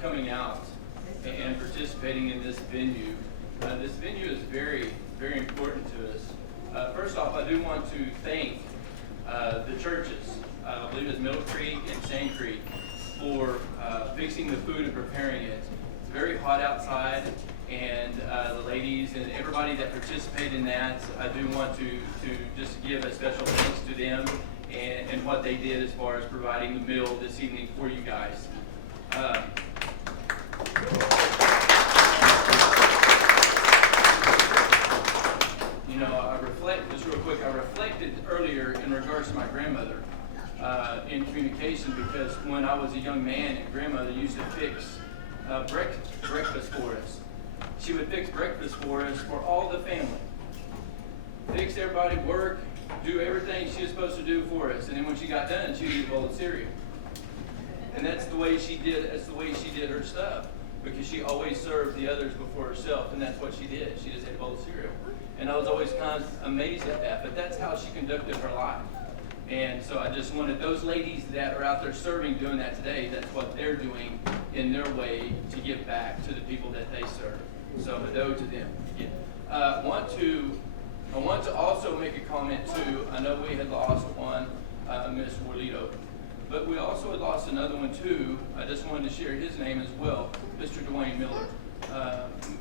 coming out and participating in this venue. This venue is very, very important to us. First off, I do want to thank the churches, I believe it's Middle Creek and Sand Creek, for fixing the food and preparing it. It's very hot outside, and the ladies and everybody that participated in that, I do want to just give a special thanks to them and what they did as far as providing the meal this evening for you guys. You know, just real quick, I reflected earlier in regards to my grandmother in communication, because when I was a young man, grandmother used to fix breakfast for us. She would fix breakfast for us, for all the family. Fix everybody, work, do everything she was supposed to do for us. And then when she got done, she would eat a bowl of cereal. And that's the way she did her stuff, because she always served the others before herself, and that's what she did. She just ate a bowl of cereal. And I was always kind of amazed at that, but that's how she conducted her life. And so I just wanted those ladies that are out there serving, doing that today, that's what they're doing in their way to give back to the people that they serve. So I owe to them. I want to also make a comment too. I know we had lost one, Miss Warlito, but we also had lost another one too. I just wanted to share his name as well, Mr. Dwayne Miller.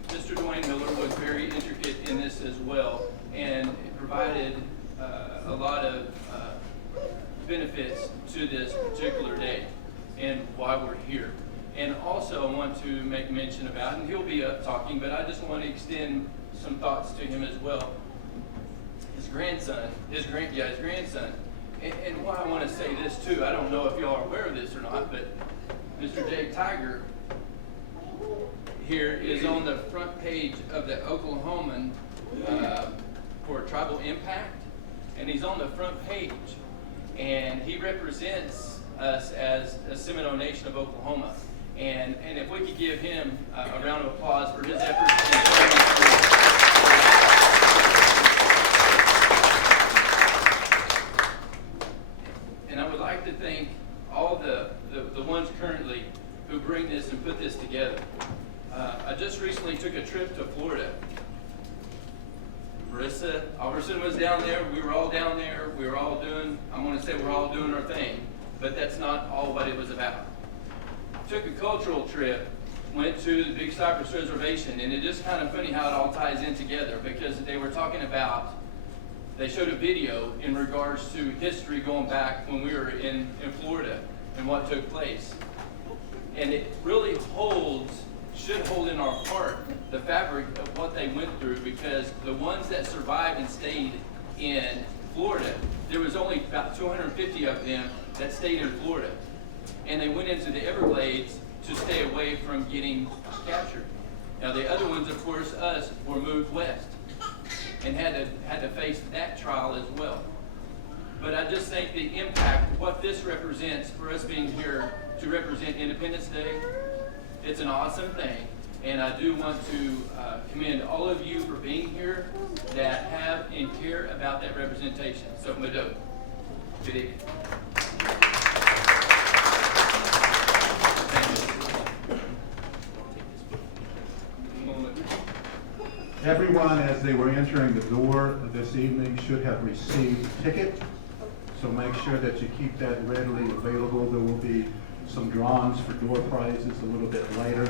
Mr. Dwayne Miller was very intricate in this as well, and provided a lot of benefits to this particular day and why we're here. And also I want to make mention about, and he'll be up talking, but I just want to extend some thoughts to him as well. His grandson. And why I want to say this too, I don't know if y'all are aware of this or not, but Mr. Jake Tiger here is on the front page of the Oklahoman for Tribal Impact, and he's on the front page, and he represents us as a Seminole Nation of Oklahoma. And if we could give him a round of applause for his efforts. And I would like to thank all the ones currently who bring this and put this together. I just recently took a trip to Florida. Marissa Alverson was down there. We were all down there. We were all doing, I'm going to say we're all doing our thing, but that's not all what it was about. Took a cultural trip, went to the Big Cypress Reservation, and it's just kind of funny how it all ties in together, because they were talking about, they showed a video in regards to history going back when we were in Florida and what took place. And it really should hold in our heart the fabric of what they went through, because the ones that survived and stayed in Florida, there was only about 250 of them that stayed in Florida. And they went into the Everglades to stay away from getting captured. Now the other ones, of course, us, were moved west and had to face that trial as well. But I just think the impact, what this represents for us being here to represent Independence Day, it's an awesome thing. And I do want to commend all of you for being here that have and care about that representation. So, Mado, good evening. Everyone, as they were entering the door this evening, should have received a ticket. So make sure that you keep that readily available. There will be some drawings for door prizes a little bit later.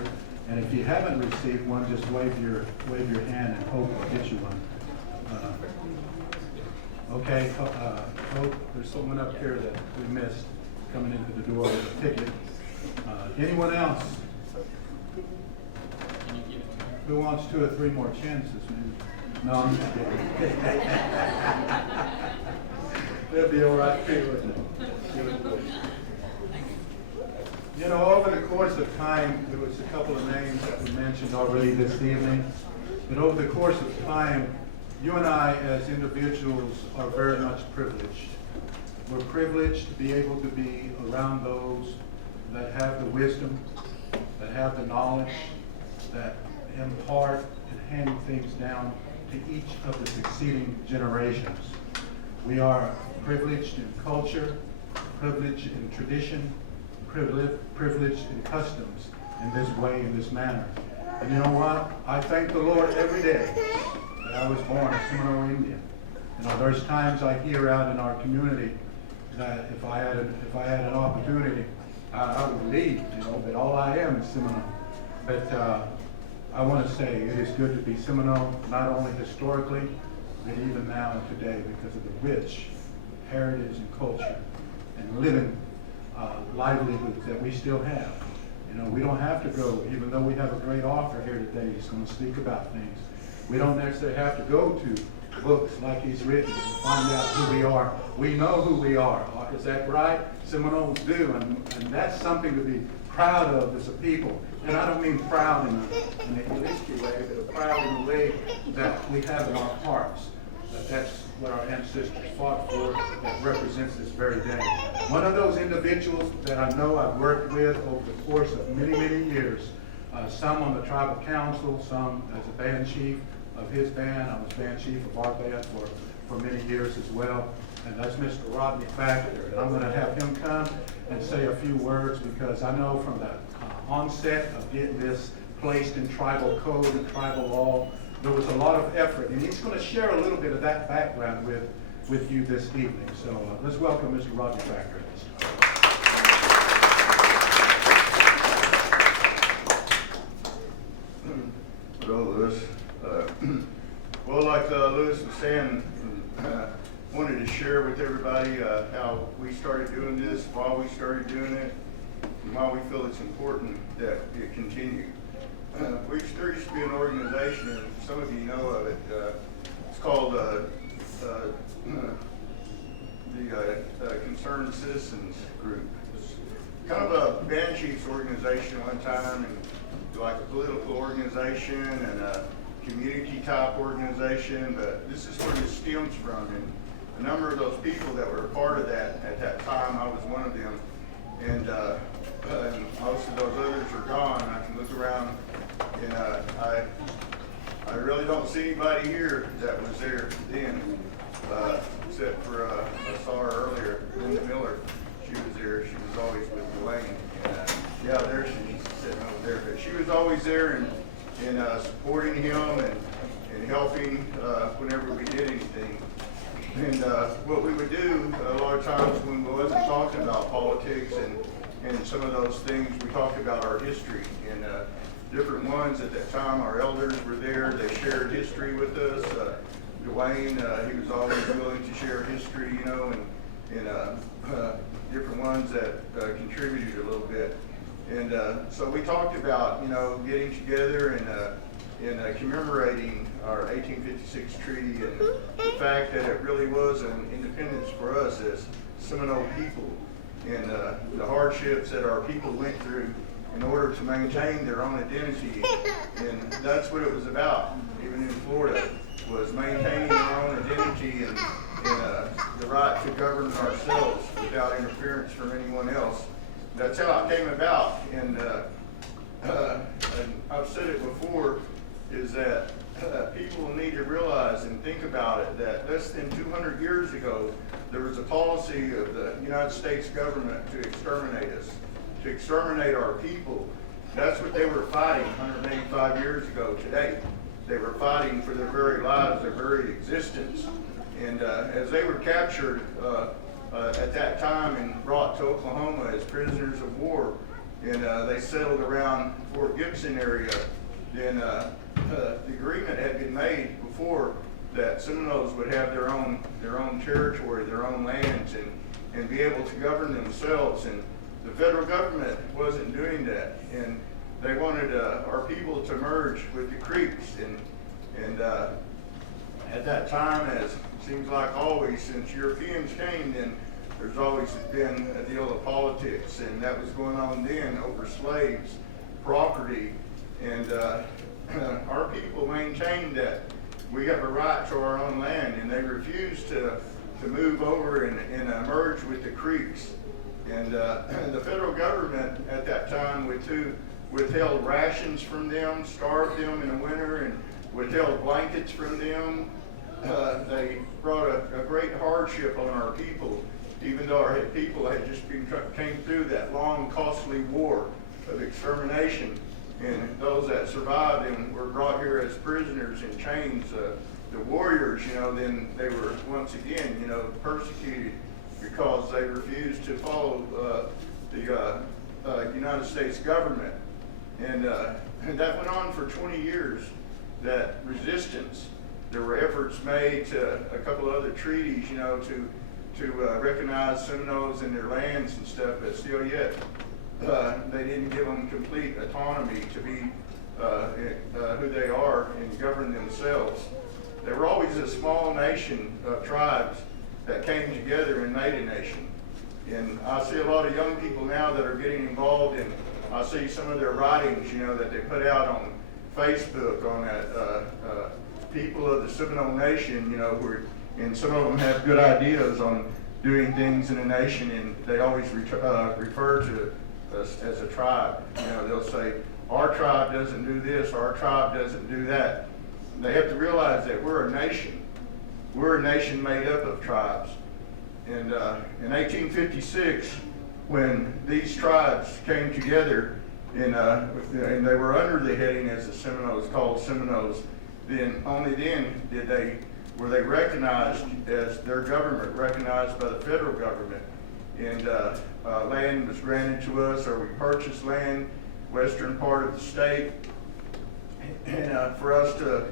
And if you haven't received one, just wave your hand and Hope will get you one. Okay, Hope, there's someone up here that we missed coming into the door with a ticket. Anyone else? Who wants 2 or 3 more chances, man? No, I'm just kidding. They'll be all right too, wouldn't it? You know, over the course of time, there was a couple of names that we mentioned already this evening. But over the course of time, you and I as individuals are very much privileged. We're privileged to be able to be around those that have the wisdom, that have the knowledge, that impart and hand things down to each of the succeeding generations. We are privileged in culture, privileged in tradition, privileged in customs, in this way, in this manner. And you know what? I thank the Lord every day that I was born a Seminole Indian. You know, there's times I hear out in our community that if I had an opportunity, I would leave, you know, but all I am is Seminole. But I want to say it is good to be Seminole, not only historically, but even now and today, because of the rich heritage and culture and living livelihoods that we still have. You know, we don't have to go, even though we have a great author here today who's going to speak about things. We don't necessarily have to go to books like he's written to find out who we are. We know who we are. Is that right? Seminoles do, and that's something to be proud of as a people. And I don't mean proud in an elitistic way, but proud in the way that we have in our hearts. That's what our ancestors fought for, that represents this very day. One of those individuals that I know I've worked with over the course of many, many years, some on the tribal council, some as a band chief of his band. I was band chief of our band for many years as well. And that's Mr. Rodney Factor. And I'm going to have him come and say a few words, because I know from the onset of getting this placed in tribal code and tribal law, there was a lot of effort. And he's going to share a little bit of that background with you this evening. So let's welcome Mr. Rodney Factor. Hello, Lewis. Well, like Lewis was saying, wanted to share with everybody how we started doing this, why we started doing it, and why we feel it's important that it continue. There used to be an organization, and some of you know of it. It's called the Concerned Citizens Group. It's kind of a band chief's organization at one time, and like a political organization and a community type organization, but this is where this stems from. And a number of those people that were a part of that at that time, I was one of them. And most of those others are gone. I can look around, and I really don't see anybody here that was there then, except for I saw her earlier, Linda Miller. She was there. She was always with Dwayne. And yeah, there she's sitting over there. But she was always there and supporting him and helping whenever we did anything. And what we would do a lot of times when we wasn't talking about politics and some of those things, we talked about our history. And different ones at that time, our elders were there. They shared history with us. Dwayne, he was always willing to share history, you know, and different ones that contributed a little bit. And so we talked about, you know, getting together and commemorating our 1856 treaty and the fact that it really was an independence for us as Seminole people, and the hardships that our people went through in order to maintain their own identity. And that's what it was about, even in Florida, was maintaining our own identity and the right to govern ourselves without interference from anyone else. That's how it came about. And I've said it before, is that people need to realize and think about it, that less than 200 years ago, there was a policy of the United States government to exterminate us, to exterminate our people. That's what they were fighting 185 years ago today. They were fighting for their very lives, their very existence. And as they were captured at that time and brought to Oklahoma as prisoners of war, and they settled around Fort Gibson area, then the agreement had been made before that Seminoles would have their own territory, their own lands, and be able to govern themselves. And the federal government wasn't doing that, and they wanted our people to merge with the Creeks. And at that time, as seems like always since Europeans came, then there's always been a deal of politics, and that was going on then over slaves, property, and our people maintained that we have a right to our own land, and they refused to move over and merge with the Creeks. And the federal government at that time withheld rations from them, starved them in the winter, and withheld blankets from them. They brought a great hardship on our people, even though our people had just came through that long, costly war of extermination. And those that survived and were brought here as prisoners in chains, the warriors, then they were once again, persecuted because they refused to follow the United States government. And that went on for 20 years, that resistance. There were efforts made to a couple of other treaties, to recognize Seminoles in their lands and stuff, but still yet, they didn't give them complete autonomy to be who they are and govern themselves. They were always a small nation of tribes that came together and made a nation. And I see a lot of young people now that are getting involved, and I see some of their writings, that they put out on Facebook on that people of the Seminole Nation, and some of them have good ideas on doing things in a nation, and they always refer to us as a tribe. They'll say, our tribe doesn't do this, our tribe doesn't do that. They have to realize that we're a nation. We're a nation made up of tribes. And in 1856, when these tribes came together, and they were under the heading as the Seminoles, called Seminoles, then only then were they recognized as their government, recognized by the federal government. And land was granted to us, or we purchased land, western part of the state, and for us to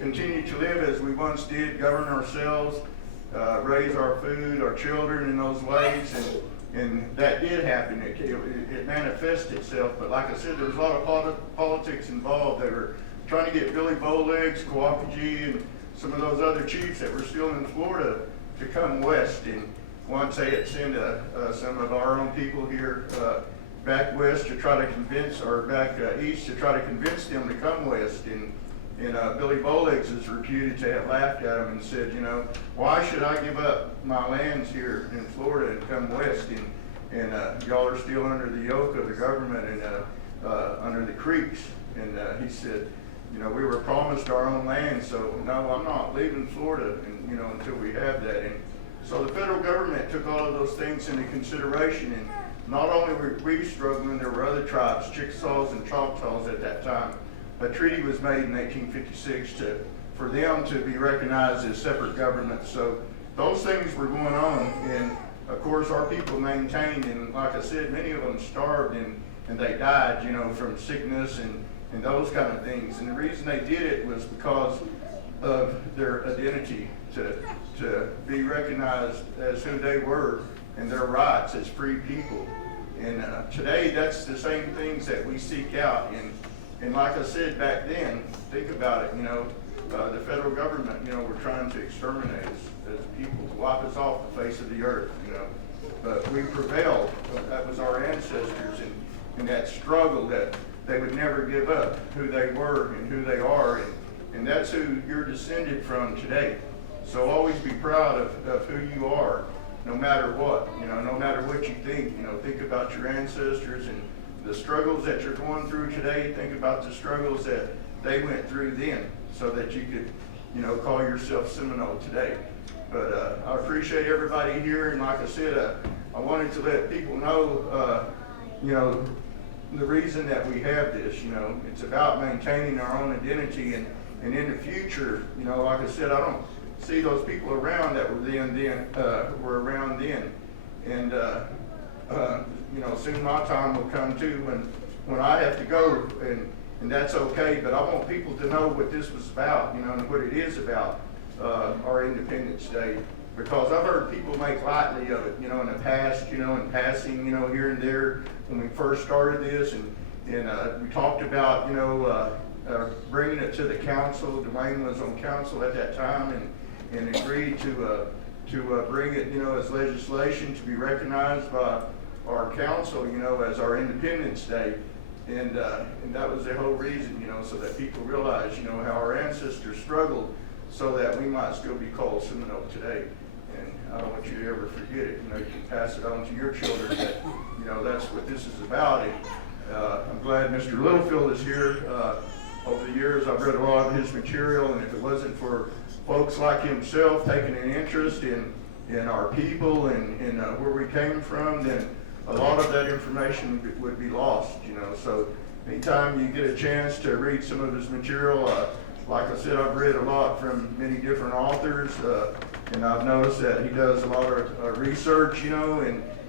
continue to live as we once did, govern ourselves, raise our food, our children in those ways, and that did happen. It manifested itself, but like I said, there was a lot of politics involved. They were trying to get Billy Bowlegs, Coopagee, and some of those other chiefs that were still in Florida to come west. And once they had sent some of our own people here back west to try to convince, or back east to try to convince them to come west. And Billy Bowlegs is reputed to have laughed at him and said, why should I give up my lands here in Florida and come west, and y'all are still under the yoke of the government and under the Creeks? And he said, we were promised our own land, so no, I'm not leaving Florida, and until we have that. And so the federal government took all of those things into consideration, and not only were we struggling, there were other tribes, Chickasaws and Choctaws at that time. A treaty was made in 1856 for them to be recognized as separate governments. So those things were going on, and of course our people maintained, and like I said, many of them starved and they died, from sickness and those kind of things. And the reason they did it was because of their identity, to be recognized as who they were and their rights as free people. And today, that's the same things that we seek out. And like I said back then, think about it, the federal government, we're trying to exterminate us as people, wipe us off the face of the earth, But we prevailed. That was our ancestors, and that struggle that they would never give up who they were and who they are, and that's who you're descended from today. So always be proud of who you are, no matter what, no matter what you think. Think about your ancestors and the struggles that you're going through today. Think about the struggles that they went through then, so that you could, call yourself Seminole today. But I appreciate everybody here, and like I said, I wanted to let people know, the reason that we have this. It's about maintaining our own identity, and in the future, like I said, I don't see those people around that were around then, and soon my time will come too when I have to go, and that's okay. But I want people to know what this was about, and what it is about, our Independence Day, because I've heard people make lightly of it, in the past, in passing, here and there when we first started this, and we talked about, bringing it to the council. Dwayne was on council at that time, and agreed to bring it, as legislation to be recognized by our council, as our Independence Day. And that was the whole reason, so that people realize, how our ancestors struggled so that we might still be called Seminole today. And I don't want you to ever forget it. You can pass it on to your children that, that's what this is about. And I'm glad Mr. Littlefield is here. Over the years, I've read a lot of his material, and if it wasn't for folks like himself taking an interest in our people and where we came from, then a lot of that information would be lost, you know. So anytime you get a chance to read some of his material, like I said, I've read a lot from many different authors, and I've noticed that he does a lot of research, you know,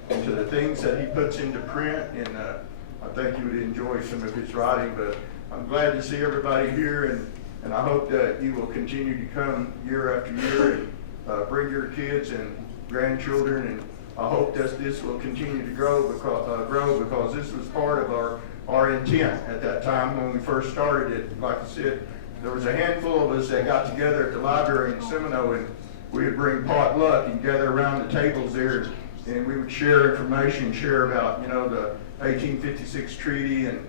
into the things that he puts into print, and I think you would enjoy some of his writing. But I'm glad to see everybody here, and I hope that you will continue to come year after year and bring your kids and grandchildren, and I hope that this will continue to grow because this was part of our intent at that time when we first started it. Like I said, there was a handful of us that got together at the library in Seminole, and we would bring potluck and gather around the tables there, and we would share information, share about, you know, the 1856 treaty and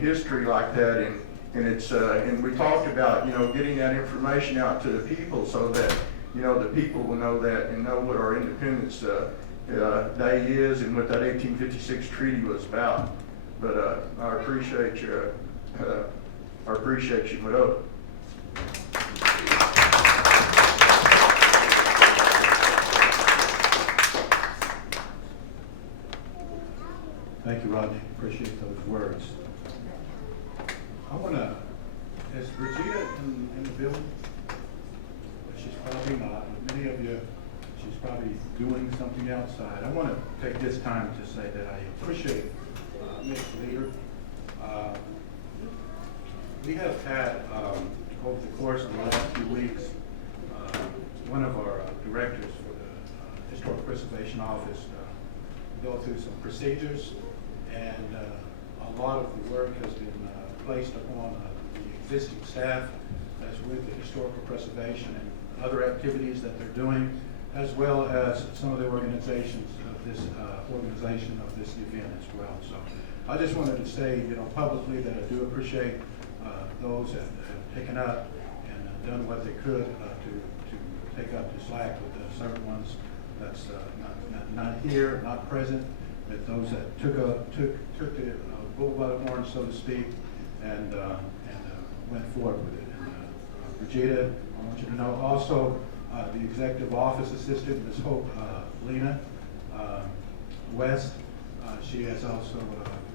history like that, and it's and we talked about, you know, getting that information out to the people so that, you know, the people will know that and know what our Independence Day is and what that 1856 treaty was about. But I appreciate you. I appreciate you, Widow. Thank you, Rodney. Appreciate those words. I want to, is Regina in the building? She's probably not. Many of you, she's probably doing something outside. I want to take this time to say that I appreciate Ms. Leader. We have had, over the course of the last few weeks, one of our directors for the Historic Preservation Office go through some procedures, and a lot of the work has been placed upon the existing staff, as with the historical preservation and other activities that they're doing, as well as some of the organizations of this organization of this event as well. So I just wanted to say, you know, publicly that I do appreciate those that have taken up and done what they could to take up the slack with the certain ones that's not here, not present, but those that took the bull by the horn, so to speak, and went forward with it. And Regina, I want you to know also the executive office assistant, Ms. Hope Lena West. She has also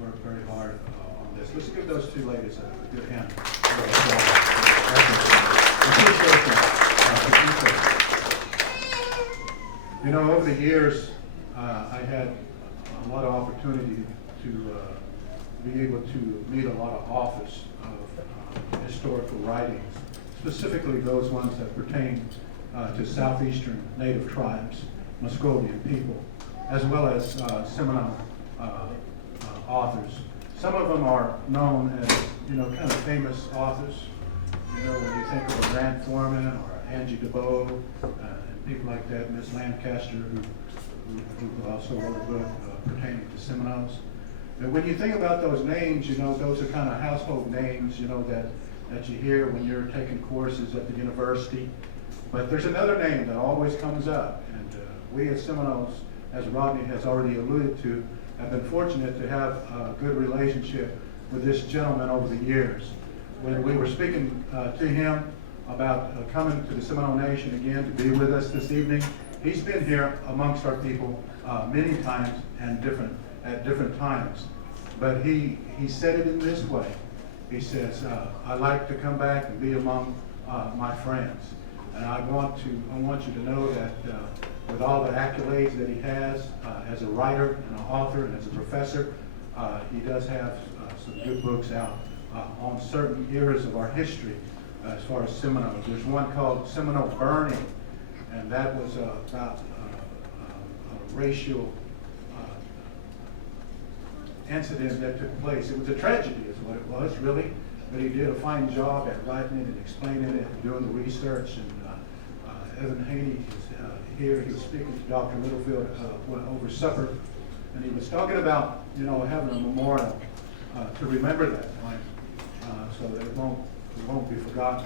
worked very hard on this. Let's give those two ladies a good hand. You know, over the years, I had a lot of opportunity to be able to meet a lot of authors of historical writings, specifically those ones that pertain to southeastern native tribes, Muscovian people, as well as Seminole authors. Some of them are known as, you know, kind of famous authors. You know, when you think of a Grant Foreman or Angie DeBow and people like that, Miss Lancaster, who also wrote a book pertaining to Seminoles. But when you think about those names, you know, those are kind of household names, you know, that you hear when you're taking courses at the university. But there's another name that always comes up, and we as Seminoles, as Rodney has already alluded to, have been fortunate to have a good relationship with this gentleman over the years. When we were speaking to him about coming to the Seminole Nation again to be with us this evening, he's been here amongst our people many times and at different times. But he said it in this way. He says, "I'd like to come back and be among my friends." And I want you to know that with all the accolades that he has as a writer and an author and as a professor, he does have some good books out on certain eras of our history as far as Seminoles. There's one called Seminole Burning, and that was about a racial incident that took place. It was a tragedy is what it was, really, but he did a fine job at writing it and explaining it and doing the research. And Evan Haney is here. He was speaking to Dr. Littlefield over supper, and he was talking about, you know, having a memorial to remember that time, so that it won't be forgotten.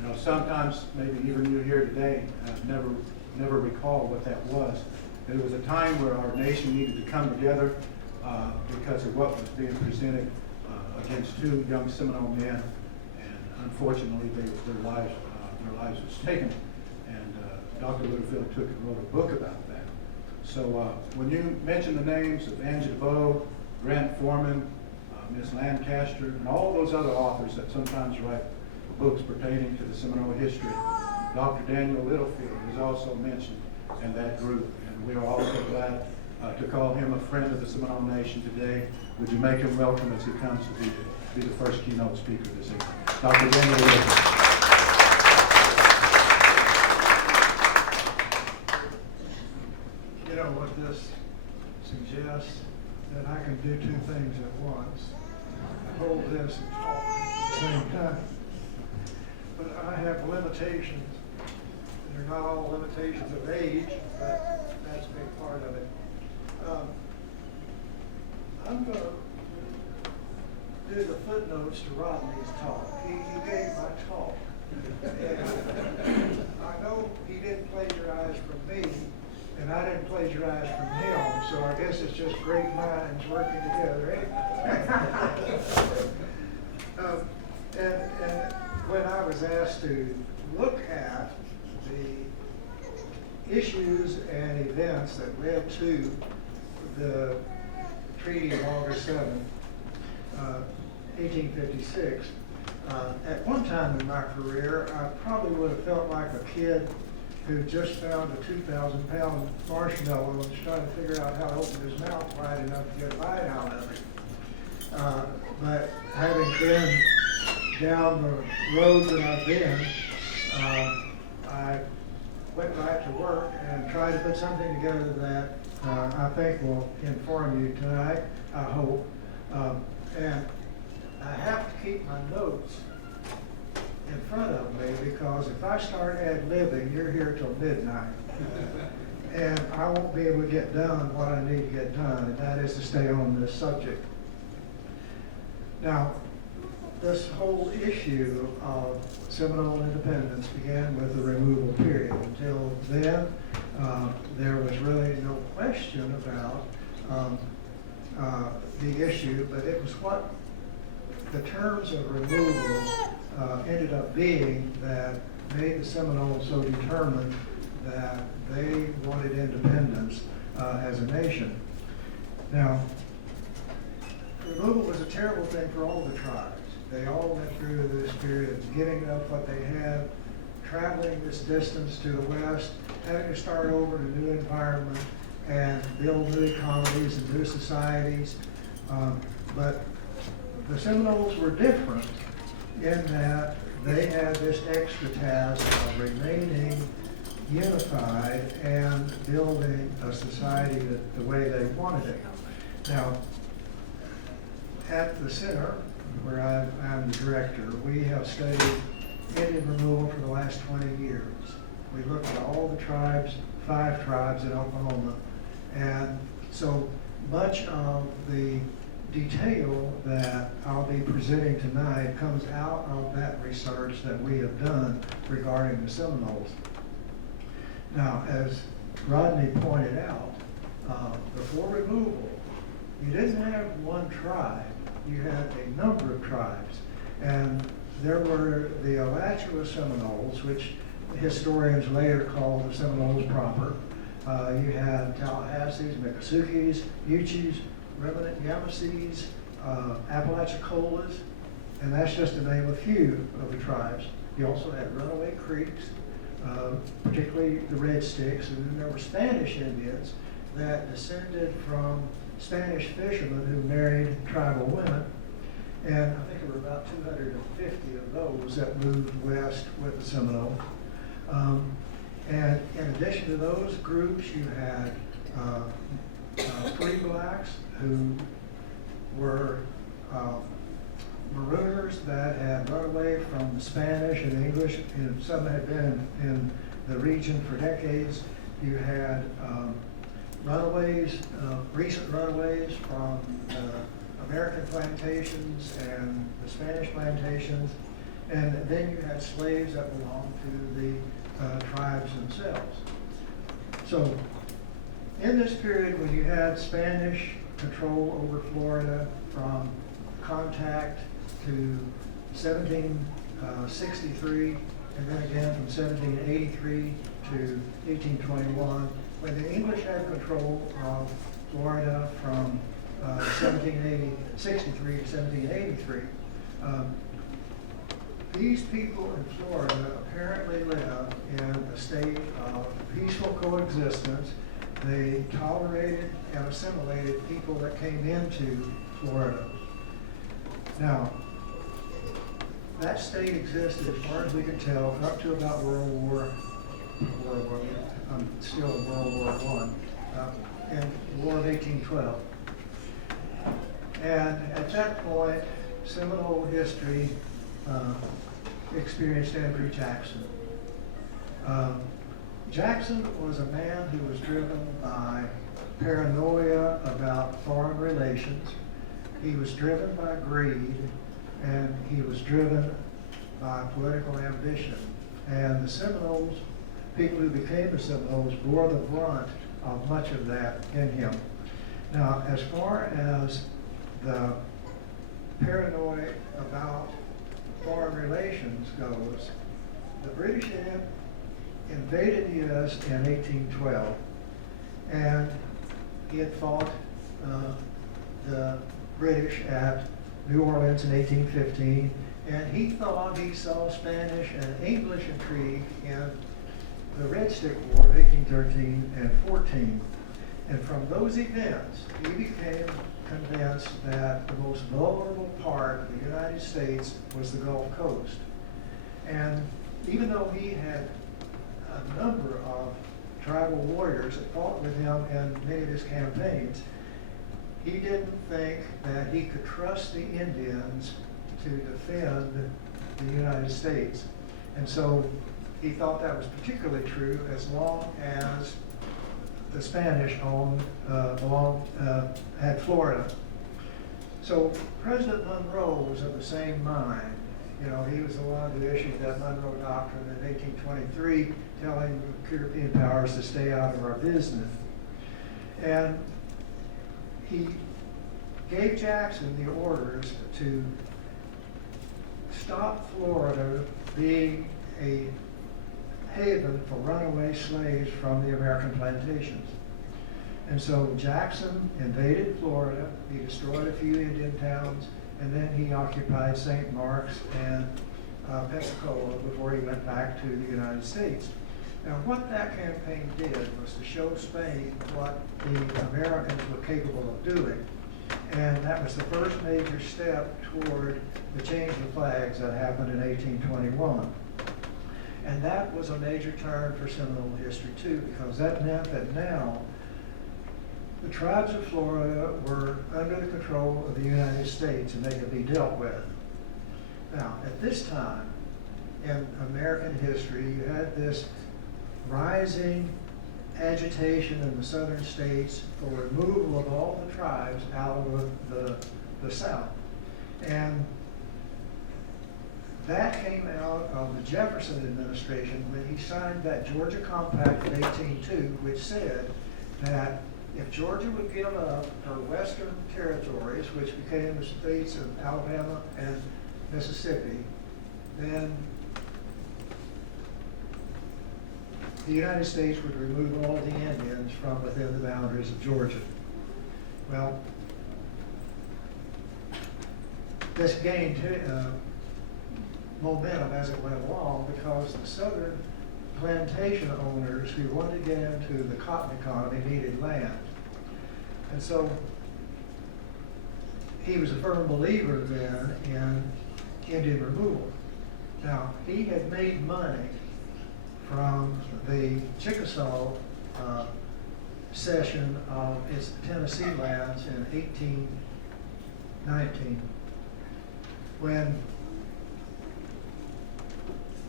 You know, sometimes maybe even you here today never recall what that was. It was a time where our nation needed to come together because of what was being presented against two young Seminole men, and unfortunately their lives was taken. And Dr. Littlefield took and wrote a book about that. So when you mention the names of Angie DeVoe, Grant Foreman, Ms. Lancaster, and all those other authors that sometimes write books pertaining to the Seminole history, Dr. Daniel Littlefield is also mentioned in that group, and we are also glad to call him a friend of the Seminole Nation today. Would you make him welcome as he comes to be the first keynote speaker this evening? Dr. Daniel Littlefield. You know what this suggests? That I can do two things at once. Hold this and talk at the same time. But I have limitations. They're not all limitations of age, but that's a big part of it. I'm going to do the footnotes to Rodney's talk. He gave my talk. And I know he didn't plagiarize from me, and I didn't plagiarize from him, so I guess it's just great minds working together, eh? And when I was asked to look at the issues and events that led to the Treaty of August 7th, 1856, at one time in my career, I probably would have felt like a kid who just found a 2,000-pound marshmallow and was trying to figure out how to open his mouth wide enough to get a bite out of it. But having been down the road that I've been, I went right to work and tried to put something together that I think will inform you tonight, I hope. And I have to keep my notes in front of me, because if I start ad-libbing, you're here till midnight. And I won't be able to get done what I need to get done, and that is to stay on this subject. Now, this whole issue of Seminole independence began with the removal period. Until then, there was really no question about the issue, but it was what the terms of removal ended up being that made the Seminoles so determined that they wanted independence as a nation. Now, removal was a terrible thing for all the tribes. They all went through this period of giving up what they had, traveling this distance to the west, having to start over in a new environment and build new economies and new societies. But the Seminoles were different in that they had this extra task of remaining unified and building a society the way they wanted it. Now, at the center, where I'm the director, we have studied Indian removal for the last 20 years. We looked at all the tribes, 5 tribes in Oklahoma, and so much of the detail that I'll be presenting tonight comes out of that research that we have done regarding the Seminoles. Now, as Rodney pointed out, before removal, you didn't have one tribe, you had a number of tribes. And there were the Alachua Seminoles, which historians later called the Seminoles proper. You had Tallahassees, Miccosukes, Uchis, remnant Yamasees, Apalachicolas, and that's just to name a few of the tribes. You also had runaway Creeks, particularly the Red Sticks, and then there were Spanish Indians that descended from Spanish fishermen who married tribal women. And I think there were about 250 of those that moved west with the Seminole. And in addition to those groups, you had free blacks who were marooners that had run away from the Spanish and the English, and some had been in the region for decades. You had runaways, recent runaways from American plantations and the Spanish plantations, and then you had slaves that belonged to the tribes themselves. So in this period when you had Spanish control over Florida from contact to 1763, and then again from 1783 to 1821, when the English had control of Florida from 1763 to 1783, these people in Florida apparently lived in a state of peaceful coexistence. They tolerated and assimilated people that came into Florida. Now, that state existed, as far as we can tell, up to about still World War I, and the War of 1812. And at that point, Seminole history experienced Andrew Jackson. Jackson was a man who was driven by paranoia about foreign relations. He was driven by greed, and he was driven by political ambition. And the Seminoles, people who became the Seminoles, bore the brunt of much of that in him. Now, as far as the paranoia about foreign relations goes, the British invaded the U.S. in 1812, and he had fought the British at New Orleans in 1815, and he thought he saw Spanish and English intrigue in the Red Stick War of 1813 and 14. And from those events, he became convinced that the most vulnerable part of the United States was the Gulf Coast. And even though he had a number of tribal warriors that fought with him in many of his campaigns, he didn't think that he could trust the Indians to defend the United States. And so he thought that was particularly true as long as the Spanish had Florida. So President Monroe was of the same mind. You know, he was the one who issued that Monroe Doctrine in 1823, telling European powers to stay out of our business. And he gave Jackson the orders to stop Florida being a haven for runaway slaves from the American plantations. And so Jackson invaded Florida, he destroyed a few Indian towns, and then he occupied St. Mark's and Pensacola before he went back to the United States. Now, what that campaign did was to show Spain what the Americans were capable of doing. And that was the first major step toward the change of flags that happened in 1821. And that was a major turn for Seminole history too, because that meant that now the tribes of Florida were under the control of the United States and they could be dealt with. Now, at this time in American history, you had this rising agitation in the southern states for removal of all the tribes out of the South. And that came out of the Jefferson administration when he signed that Georgia Compact of 1802, which said that if Georgia would give up her western territories, which became the states of Alabama and Mississippi, then the United States would remove all the Indians from within the boundaries of Georgia. Well, this gained momentum as it went along because the southern plantation owners who wanted to get into the cotton economy needed land. And so he was a firm believer then in Indian removal. Now, he had made money from the Chickasaw cession of his Tennessee lands in 1819. When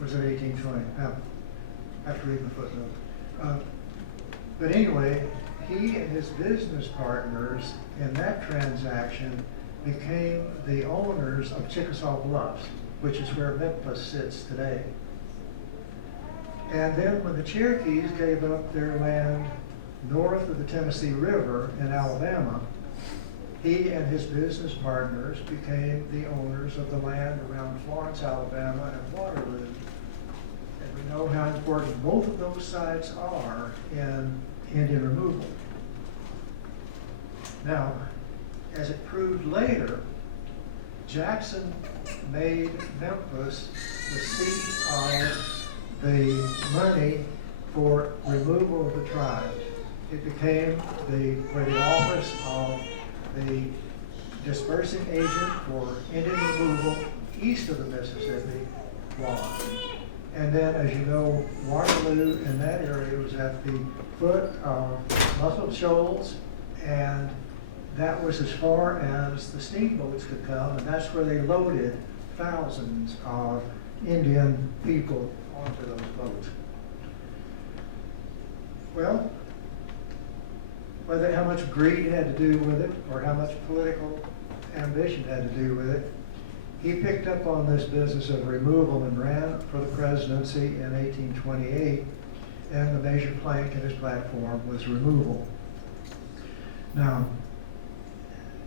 was it 1820? I have to read the footnote. But anyway, he and his business partners in that transaction became the owners of Chickasaw Bluffs, which is where Memphis sits today. And then when the Cherokees gave up their land north of the Tennessee River in Alabama, he and his business partners became the owners of the land around Florence, Alabama, and Waterloo. And we know how important both of those sites are in Indian removal. Now, as it proved later, Jackson made Memphis the seat of the money for removal of the tribes. It became where the office of the dispersing agent for Indian removal east of the Mississippi was. And then, as you know, Waterloo in that area was at the foot of Muscle Shoals, and that was as far as the steamboats could come, and that's where they loaded thousands of Indian people onto those boats. Well, whether how much greed had to do with it or how much political ambition had to do with it, he picked up on this business of removal and ran for the presidency in 1828, and the major plank in his platform was removal. Now,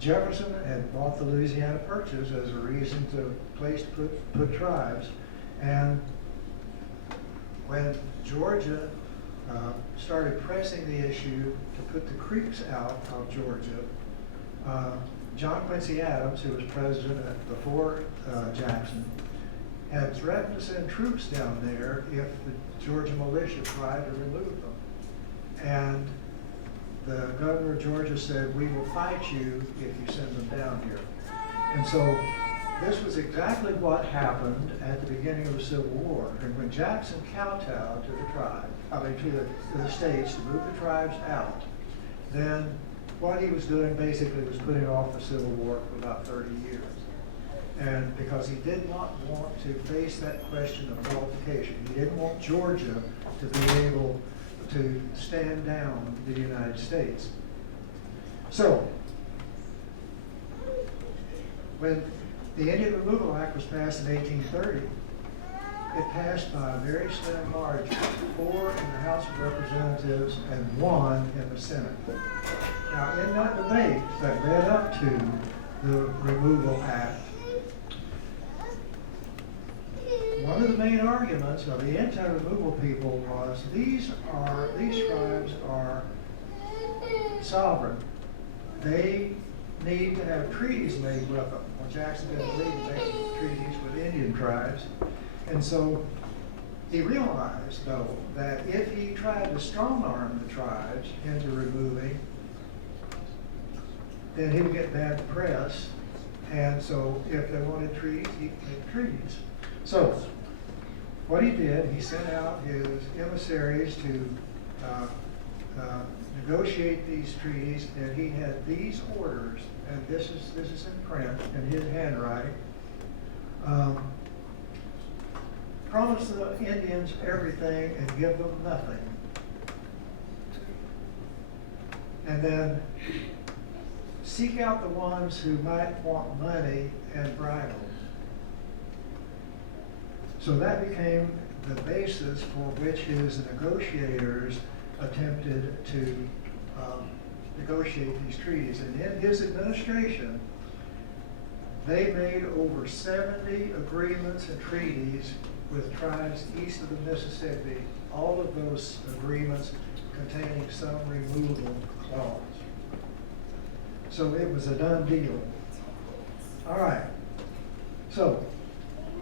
Jefferson had bought the Louisiana Purchase as a reason to put tribes, and when Georgia started pressing the issue to put the Creeks out of Georgia, John Quincy Adams, who was president before Jackson, had threatened to send troops down there if the Georgia militia tried to remove them. And the governor of Georgia said, "We will fight you if you send them down here." And so this was exactly what happened at the beginning of the Civil War. And when Jackson kowtowed to the states to move the tribes out, then what he was doing basically was putting off the Civil War for about 30 years. And because he did not want to face that question of nullification. He didn't want Georgia to be able to stand down the United States. So, when the Indian Removal Act was passed in 1830, it passed by a very slim margin, 4 in the House of Representatives and 1 in the Senate. Now, in that debate that led up to the Removal Act, one of the main arguments of the anti-removal people was these tribes are sovereign. They need to have treaties made with them. Well, Jackson didn't believe in making treaties with Indian tribes. And so he realized, though, that if he tried to strong-arm the tribes into removing, then he would get bad press. And so if they wanted treaties, he'd make treaties. So what he did, he sent out his emissaries to negotiate these treaties, and he had these orders, and this is in print in his handwriting. Promise the Indians everything and give them nothing. And then seek out the ones who might want money and bribe them. So that became the basis for which his negotiators attempted to negotiate these treaties. And in his administration, they made over 70 agreements and treaties with tribes east of the Mississippi, all of those agreements containing some removal clause. So it was a done deal. All right. So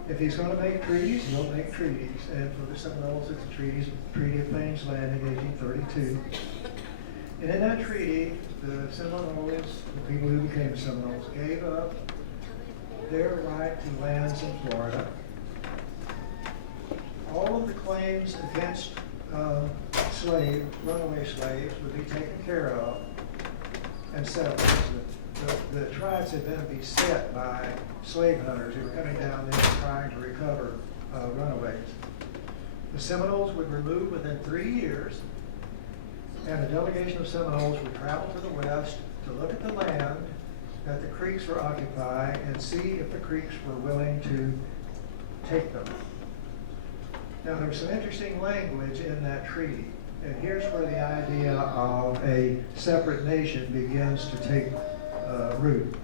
if he's going to make treaties, he'll make treaties. And for the Seminoles, it's the Treaty of Thames Landing, 1832. And in that treaty, the Seminoles, the people who became Seminoles, gave up their right to lands in Florida. All of the claims against runaway slaves would be taken care of and settled. The tribes had been beset by slave hunters who were coming down there trying to recover runaways. The Seminoles would remove within 3 years, and a delegation of Seminoles would travel to the west to look at the land that the Creeks were occupying and see if the Creeks were willing to take them. Now, there was some interesting language in that treaty, and here's where the idea of a separate nation begins to take root.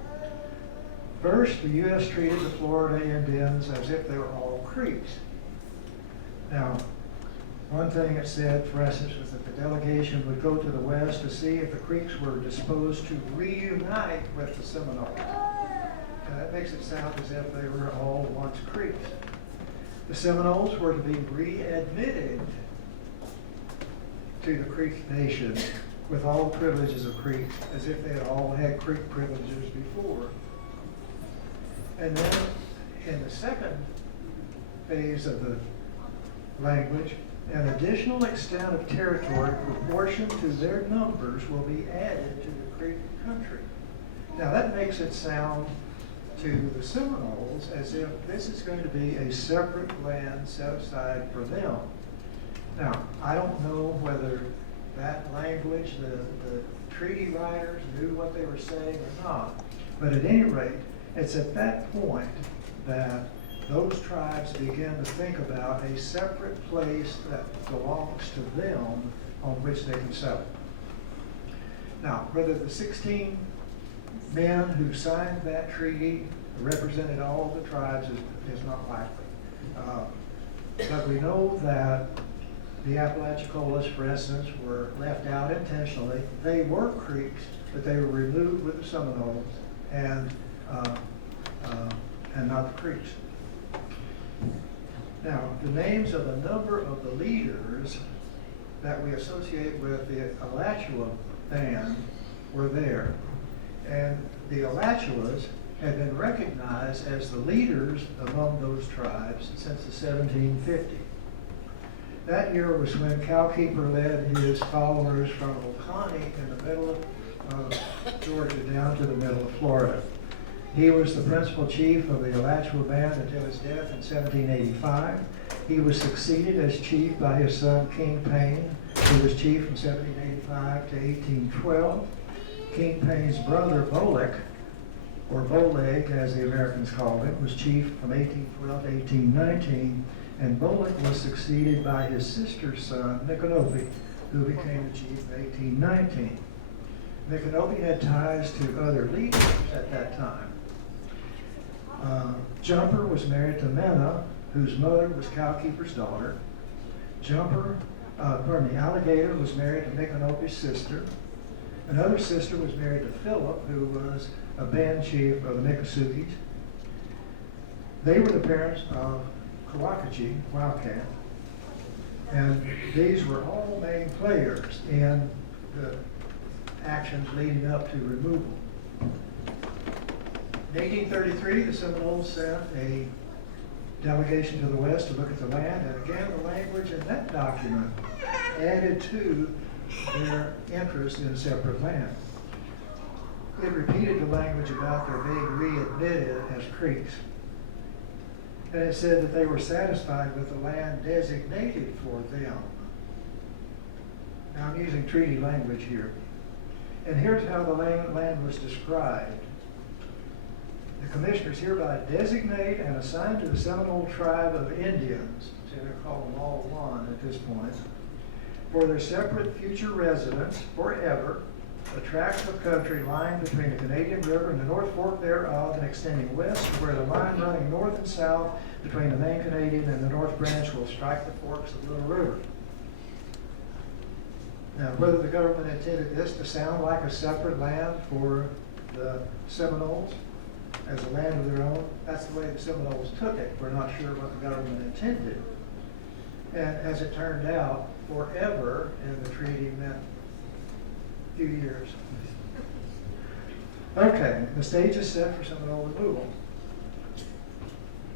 First, the U.S. treated the Florida Indians as if they were all Creeks. Now, One thing it said, for instance, was that the delegation would go to the west to see if the Creeks were disposed to reunite with the Seminoles. And that makes it sound as if they were all once Creeks. The Seminoles were to be readmitted to the Creek Nation with all the privileges of Creeks, as if they had all had Creek privileges before. And then in the second phase of the language, an additional extent of territory proportioned to their numbers will be added to the Creek country. Now that makes it sound to the Seminoles as if this is going to be a separate land set aside for them. Now, I don't know whether that language, the treaty writers knew what they were saying or not, but at any rate, it's at that point that those tribes begin to think about a separate place that belongs to them on which they can settle. Now, whether the 16 men who signed that treaty represented all the tribes is not likely. But we know that the Apalachicolas, for instance, were left out intentionally. They were Creeks, but they were removed with the Seminoles and not the Creeks. Now, the names of a number of the leaders that we associate with the Alachua band were there. And the Alachuas had been recognized as the leaders among those tribes since the 1750s. That year was when Cowkeeper led his followers from Oconee in the middle of Georgia down to the middle of Florida. He was the principal chief of the Alachua band until his death in 1785. He was succeeded as chief by his son King Payne, who was chief from 1785 to 1812. King Payne's brother Bolek, or Boleg as the Americans called him, was chief from 1812 to 1819, and Bolek was succeeded by his sister's son Micanopy, who became the chief in 1819. Micanopy had ties to other leaders at that time. Jumper was married to Mena, whose mother was Cowkeeper's daughter. Alligator was married to Micanopy's sister. Another sister was married to Philip, who was a band chief of the Miccosukes. They were the parents of Kawakachi, Wildcat, and these were all main players in the actions leading up to removal. In 1833, the Seminoles sent a delegation to the west to look at the land, and again, the language in that document added to their interest in separate land. It repeated the language about their being readmitted as Creeks. And it said that they were satisfied with the land designated for them. Now I'm using treaty language here. And here's how the land was described. The commissioners hereby designate and assign to the Seminole tribe of Indians, so they're called them all one at this point, for their separate future residence forever, a tract of country lying between the Canadian River and the North Fork thereof and extending west to where the line running north and south between the main Canadian and the North Branch will strike the forks of the Little River. Now, whether the government intended this to sound like a separate land for the Seminoles as a land of their own, that's the way the Seminoles took it. We're not sure what the government intended. And as it turned out, forever in the treaty meant a few years. Okay, the stage is set for Seminole removal.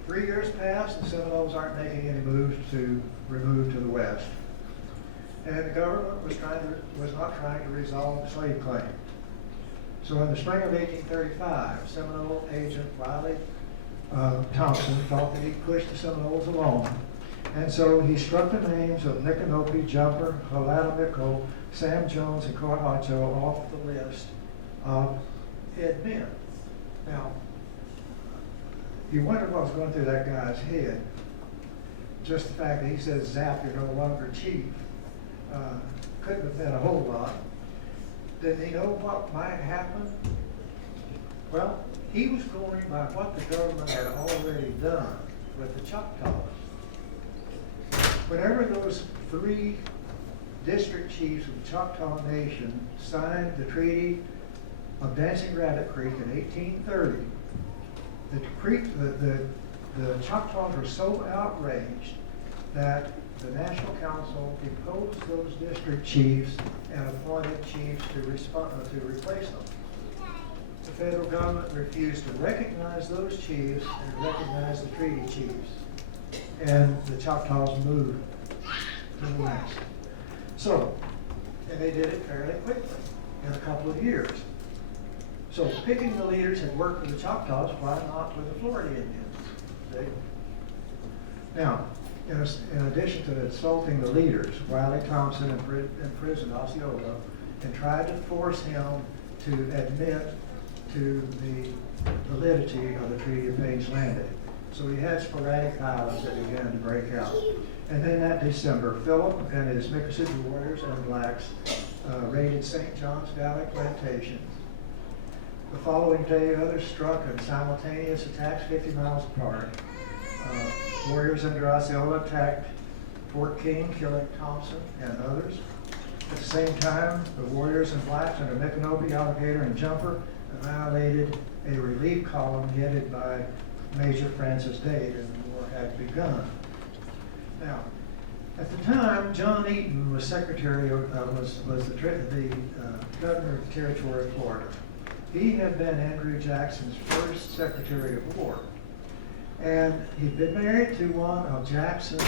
3 years passed, the Seminoles aren't making any moves to remove to the west. And the government was not trying to resolve the slave claim. So in the spring of 1835, Seminole agent Wiley Thompson thought that he'd push the Seminoles along. And so he struck the names of Micanopy, Jumper, Haladamico, Sam Jones, and Coahuacho off the list of head men. Now, you wonder what was going through that guy's head. Just the fact that he says, "Zap, you're no longer chief," couldn't have been a whole lot. Did he know what might happen? Well, he was going by what the government had already done with the Choctaws. whenever those 3 district chiefs of the Choctaw Nation signed the Treaty of Dancing Rabbit Creek in 1830, the Choctaws were so outraged that the National Council imposed those district chiefs and appointed chiefs to replace them. The federal government refused to recognize those chiefs and recognize the treaty chiefs. And the Choctaws moved to the west. So, and they did it fairly quickly, in a couple of years. So picking the leaders had worked for the Choctaws, why not with the Florida Indians? See? Now, in addition to insulting the leaders, Wiley Thompson imprisoned Osceola and tried to force him to admit to the validity of the Treaty of Payne's Landing. So he had sporadic violence that began to break out. And then that December, Philip and his Mississippi warriors and blacks raided St. John's Valley plantations. The following day, others struck in simultaneous attacks 50 miles apart. Warriors under Osceola attacked Fort King, killing Thompson and others. At the same time, the warriors and blacks under Micanopy, Alligator, and Jumper annihilated a relief column headed by Major Francis Dade, and the war had begun. Now, at the time, John Eaton was secretary of, was the governor of the Territory of Florida. He had been Andrew Jackson's first Secretary of War. And he'd been married to one of Jackson's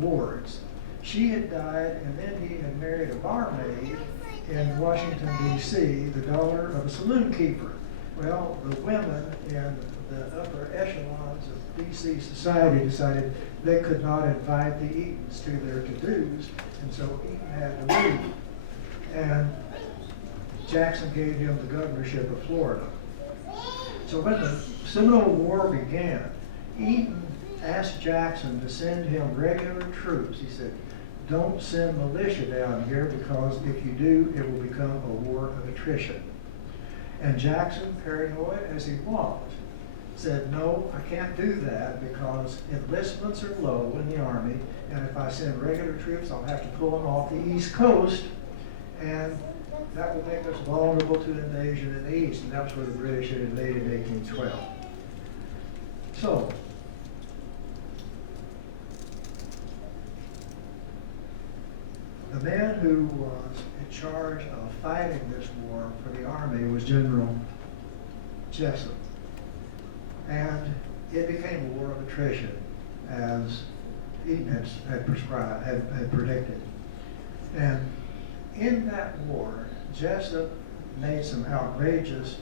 wards. She had died, and then he had married a barmaid in Washington, D.C., the daughter of a saloon keeper. Well, the women in the upper echelons of D.C. society decided they could not invite the Eatons to their to-dos, and so Eaton had to leave. And Jackson gave him the governorship of Florida. So when the Seminole War began, Eaton asked Jackson to send him regular troops. He said, don't send militia down here because if you do, it will become a war of attrition. And Jackson, paranoid as he was, said, no, I can't do that because enlistments are low in the Army, and if I send regular troops, I'll have to pull them off the East Coast, and that will make us vulnerable to invasion in the East, and that's where the British had invaded in 1812. So, the man who was in charge of fighting this war for the Army was General Jessup. And it became a war of attrition, as Eaton had predicted. And in that war, Jessup made some outrageous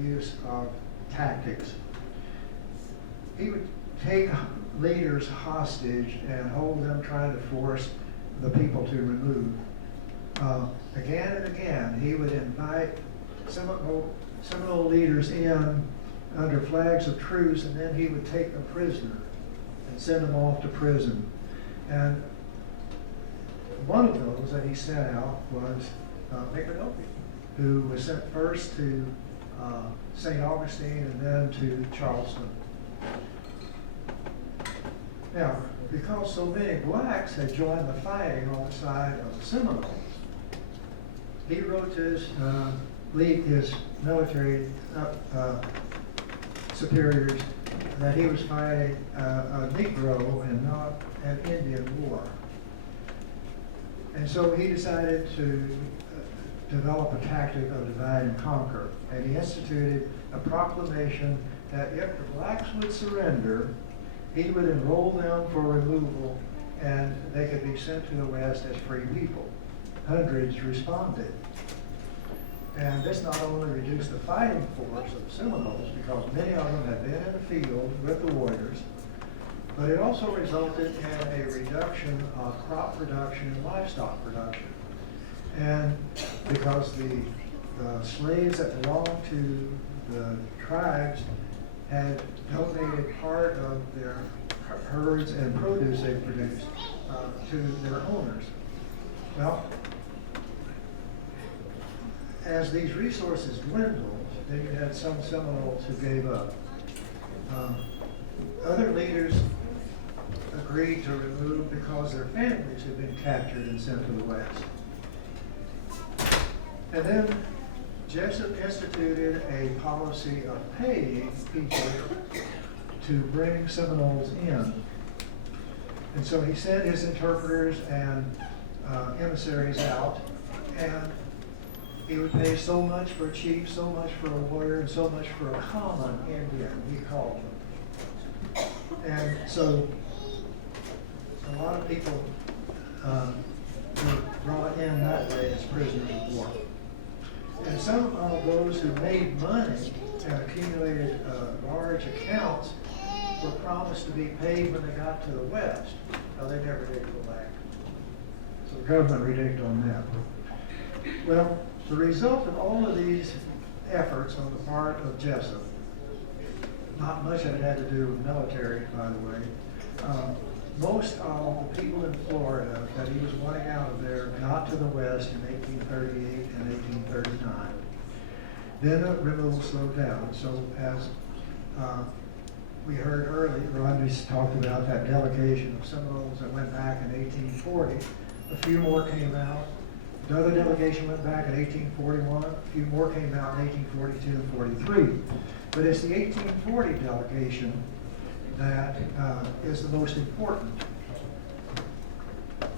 use of tactics. He would take leaders hostage and hold them trying to force the people to remove. Again and again, he would invite Seminole leaders in under flags of truce, and then he would take them prisoner and send them off to prison. And one of those that he sent out was Micanopy, who was sent first to St. Augustine and then to Charleston. Now, because so many blacks had joined the fighting on the side of the Seminoles, he wrote to his military superiors that he was fighting a Negro and not an Indian war. And so he decided to develop a tactic of divide and conquer. And he instituted a proclamation that if the blacks would surrender, he would enroll them for removal and they could be sent to the West as free people. Hundreds responded. And this not only reduced the fighting force of the Seminoles, because many of them had been in the field with the warriors, but it also resulted in a reduction of crop production and livestock production. And because the slaves that belonged to the tribes had donated part of their herds and produce they produced to their owners. Well, as these resources dwindled, then you had some Seminoles who gave up. Other leaders agreed to remove because their families had been captured and sent to the West. And then Jessup instituted a policy of paying people to bring Seminoles in. And so he sent his interpreters and emissaries out, and he would pay so much for a chief, so much for a warrior, and so much for a common Indian, he called them. And so a lot of people were brought in that way as prisoners of war. And some of those who made money and accumulated large accounts were promised to be paid when they got to the West. Now, they never did go back. So the government ridiculed on that. Well, the result of all of these efforts on the part of Jessup, not much of it had to do with military, by the way. Most of the people in Florida that he was wanting out of there got to the West in 1838 and 1839. Then the removal slowed down. So as we heard earlier, Rodney talked about that delegation of Seminoles that went back in 1840. A few more came out. Another delegation went back in 1841. A few more came out in 1842 and 43. But it's the 1840 delegation that is the most important.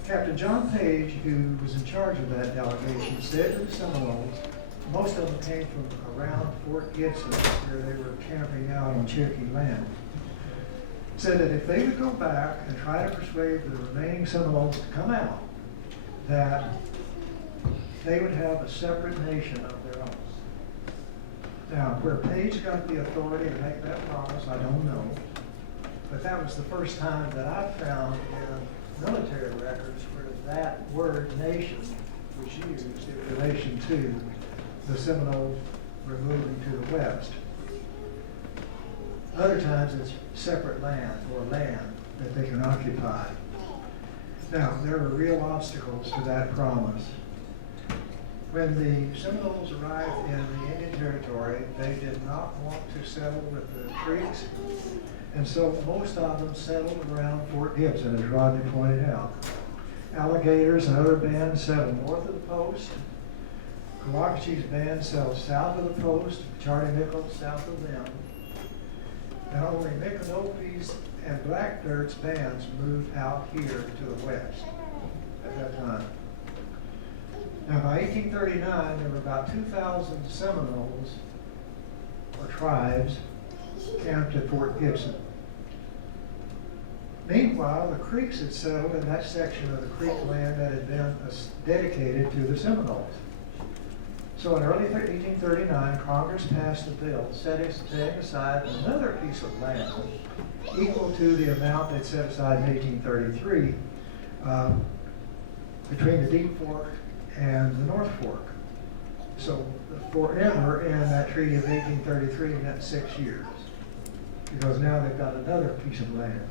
Captain John Page, who was in charge of that delegation, said to the Seminoles, most of them came from around Fort Gibson, where they were camping out on Cherokee land, said that if they would go back and try to persuade the remaining Seminoles to come out, that they would have a separate nation of their own. Now, where Page got the authority to make that promise, I don't know. But that was the first time that I found in military records where that word nation was used in relation to the Seminoles removing to the West. Other times it's separate land or land that they can occupy. Now, there were real obstacles to that promise. When the Seminoles arrived in the Indian Territory, they did not want to settle with the Creeks, and so most of them settled around Fort Gibson, as Rodney pointed out. Alligators and other bands settled north of the post. Cowacachee's band settled south of the post, Charlie Nichols south of them. And only Micanopy's and Black Dirt's bands moved out here to the west at that time. Now, by 1839, there were about 2,000 Seminoles, or tribes, camped at Fort Gibson. Meanwhile, the Creeks had settled in that section of the Creek land that had been dedicated to the Seminoles. So in early 1839, Congress passed a bill setting aside another piece of land equal to the amount they'd set aside in 1833 between the Deep Fork and the North Fork. So forever in that treaty of 1833 meant 6 years, because now they've got another piece of land.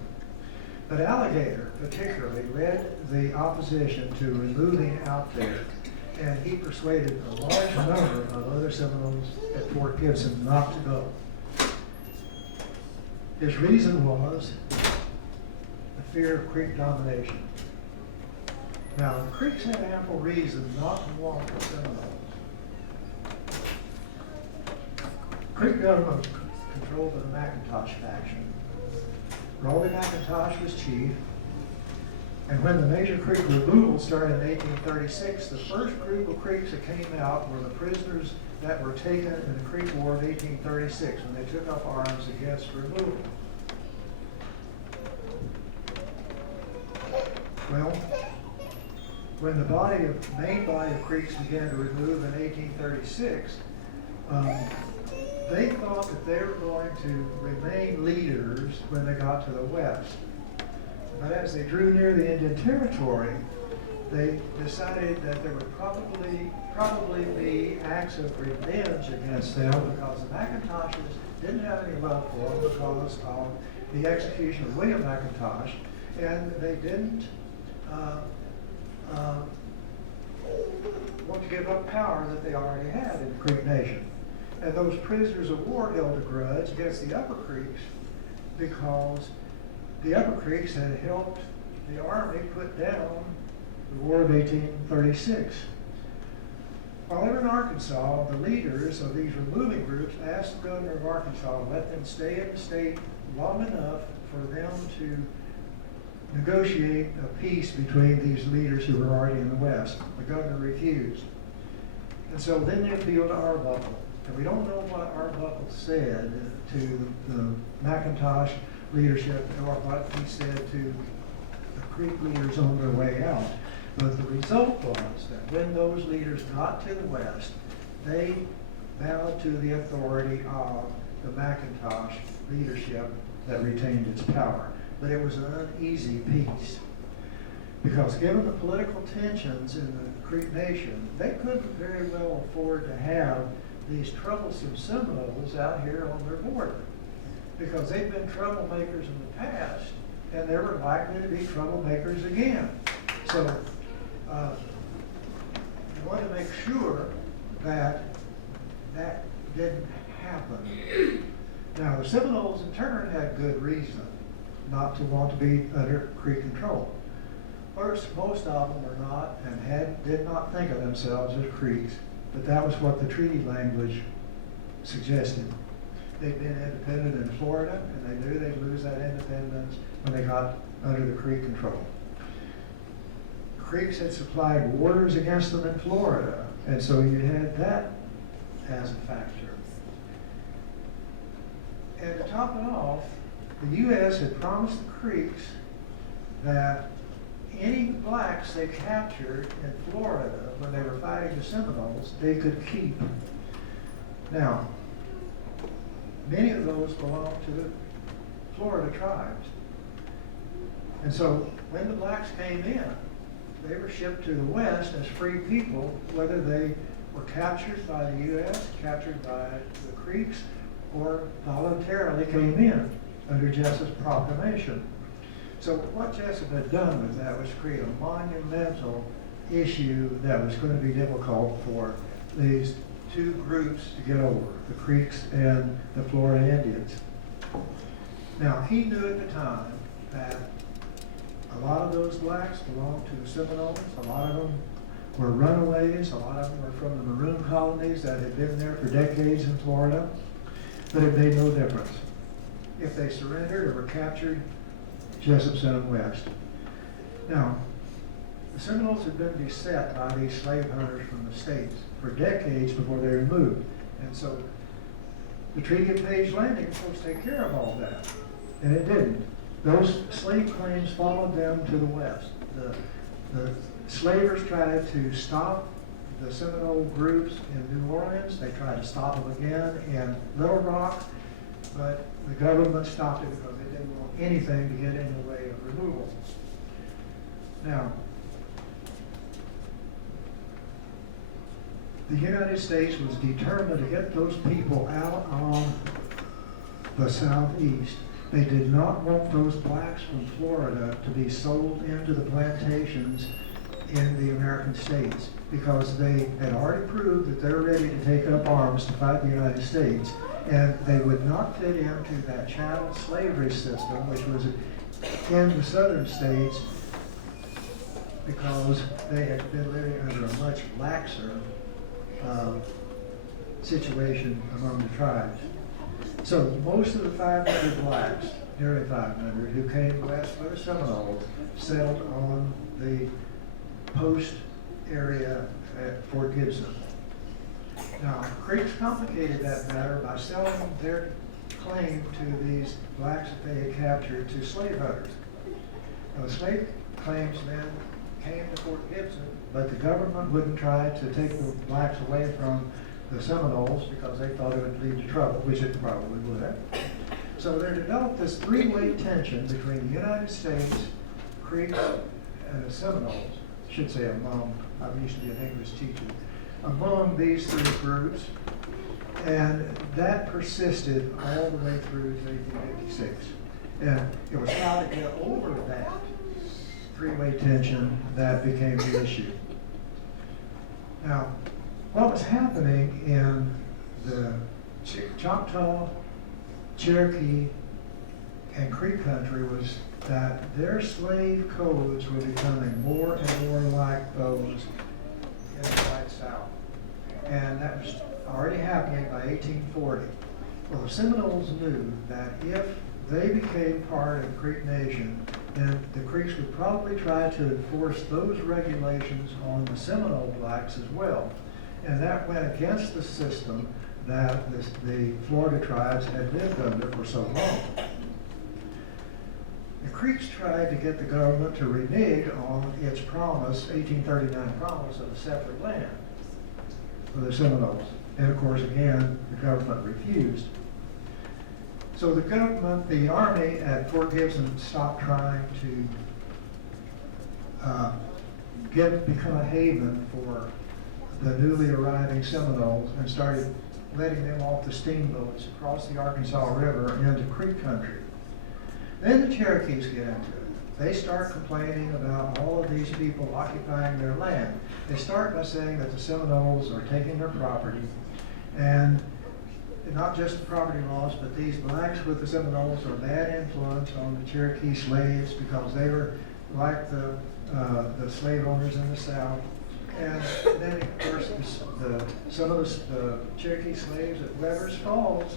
But Alligator particularly led the opposition to removing out there, and he persuaded a large number of other Seminoles at Fort Gibson not to go. His reason was the fear of Creek domination. Now, the Creeks had ample reason not to want the Seminoles. Creek government was controlled by the McIntosh faction. Raleigh McIntosh was chief, and when the Major Creek removal started in 1836, the first group of Creeks that came out were the prisoners that were taken in the Creek War of 1836, when they took up arms against removal. Well, when the main body of Creeks began to remove in 1836, they thought that they were going to remain leaders when they got to the West. But as they drew near the Indian Territory, they decided that there would probably be acts of revenge against them, because the McIntoshes didn't have any love for them because of the execution of William McIntosh, and they didn't want to give up power that they already had in the Creek Nation. And those prisoners of war held a grudge against the Upper Creeks because the Upper Creeks had helped the Army put down the War of 1836. While they were in Arkansas, the leaders of these removing groups asked the governor of Arkansas to let them stay in the state long enough for them to negotiate a peace between these leaders who were already in the West. The governor refused. And so then they appealed to Arbuckle. And we don't know what Arbuckle said to the McIntosh leadership or what he said to the Creek leaders on their way out. But the result was that when those leaders got to the West, they bowed to the authority of the McIntosh leadership that retained its power. But it was an uneasy peace. Because given the political tensions in the Creek Nation, they couldn't very well afford to have these troublesome Seminoles out here on their border. Because they've been troublemakers in the past, and they were likely to be troublemakers again. So, we want to make sure that that didn't happen. Now, the Seminoles in turn had good reason not to want to be under Creek control. First, most of them were not and did not think of themselves as Creeks, but that was what the treaty language suggested. They'd been independent in Florida, and they knew they'd lose that independence when they got under the Creek control. The Creeks had supplied warders against them in Florida, and so you had that as a factor. And to top it off, the U.S. had promised the Creeks that any blacks they captured in Florida when they were fighting the Seminoles, they could keep. Now, many of those belonged to the Florida tribes. And so when the blacks came in, they were shipped to the West as free people, whether they were captured by the U.S., captured by the Creeks, or voluntarily came in under Jessup's proclamation. So what Jessup had done with that was create a monumental issue that was going to be difficult for these two groups to get over, the Creeks and the Florida Indians. Now, he knew at the time that a lot of those blacks belonged to the Seminoles, a lot of them were runaways, a lot of them were from the Maroon colonies that had been there for decades in Florida, but it made no difference. If they surrendered or were captured, Jessup sent them west. Now, the Seminoles had been beset by these slave hunters from the states for decades before they were moved. And so the Treaty of Page Landing was supposed to take care of all that, and it didn't. Those slave claims followed them to the west. The slavers tried to stop the Seminole groups in New Orleans. They tried to stop them again in Little Rock, but the government stopped it because they didn't want anything to get in the way of removal. Now, the United States was determined to get those people out on the southeast. They did not want those blacks from Florida to be sold into the plantations in the American states because they had already proved that they're ready to take up arms to fight the United States, and they would not fit into that chattel slavery system, which was in the southern states, because they had been living under a much laxer situation among the tribes. So most of the 500 blacks, nearly 500, who came west for the Seminoles, settled on the post area at Fort Gibson. Now, Creeks complicated that matter by selling their claim to these blacks that they had captured to slave hunters. Now, the slave claims then came to Fort Gibson, but the government wouldn't try to take the blacks away from the Seminoles because they thought it would lead to trouble, which it probably would have. So there developed this three-way tension between the United States, Creeks, and the Seminoles. I should say among, I used to be an English teacher, among these three groups, and that persisted all the way through to 1856. And it was how to get over that three-way tension that became the issue. Now, what was happening in the Choctaw, Cherokee, and Creek country was that their slave codes were becoming more and more like those in the White South. And that was already happening by 1840. Well, the Seminoles knew that if they became part of Creek Nation, then the Creeks would probably try to enforce those regulations on the Seminole blacks as well. And that went against the system that the Florida tribes had lived under for so long. The Creeks tried to get the government to renege on its promise, 1839 promise of a separate land for the Seminoles. And of course, again, the government refused. So the government, the Army at Fort Gibson stopped trying to become a haven for the newly arriving Seminoles and started letting them off the steamboats across the Arkansas River into Creek country. Then the Cherokees get into it. They start complaining about all of these people occupying their land. They start by saying that the Seminoles are taking their property, and not just the property laws, but these blacks with the Seminoles are a bad influence on the Cherokee slaves because they were like the slave owners in the South. And then, of course, some of the Cherokee slaves at Weber's Falls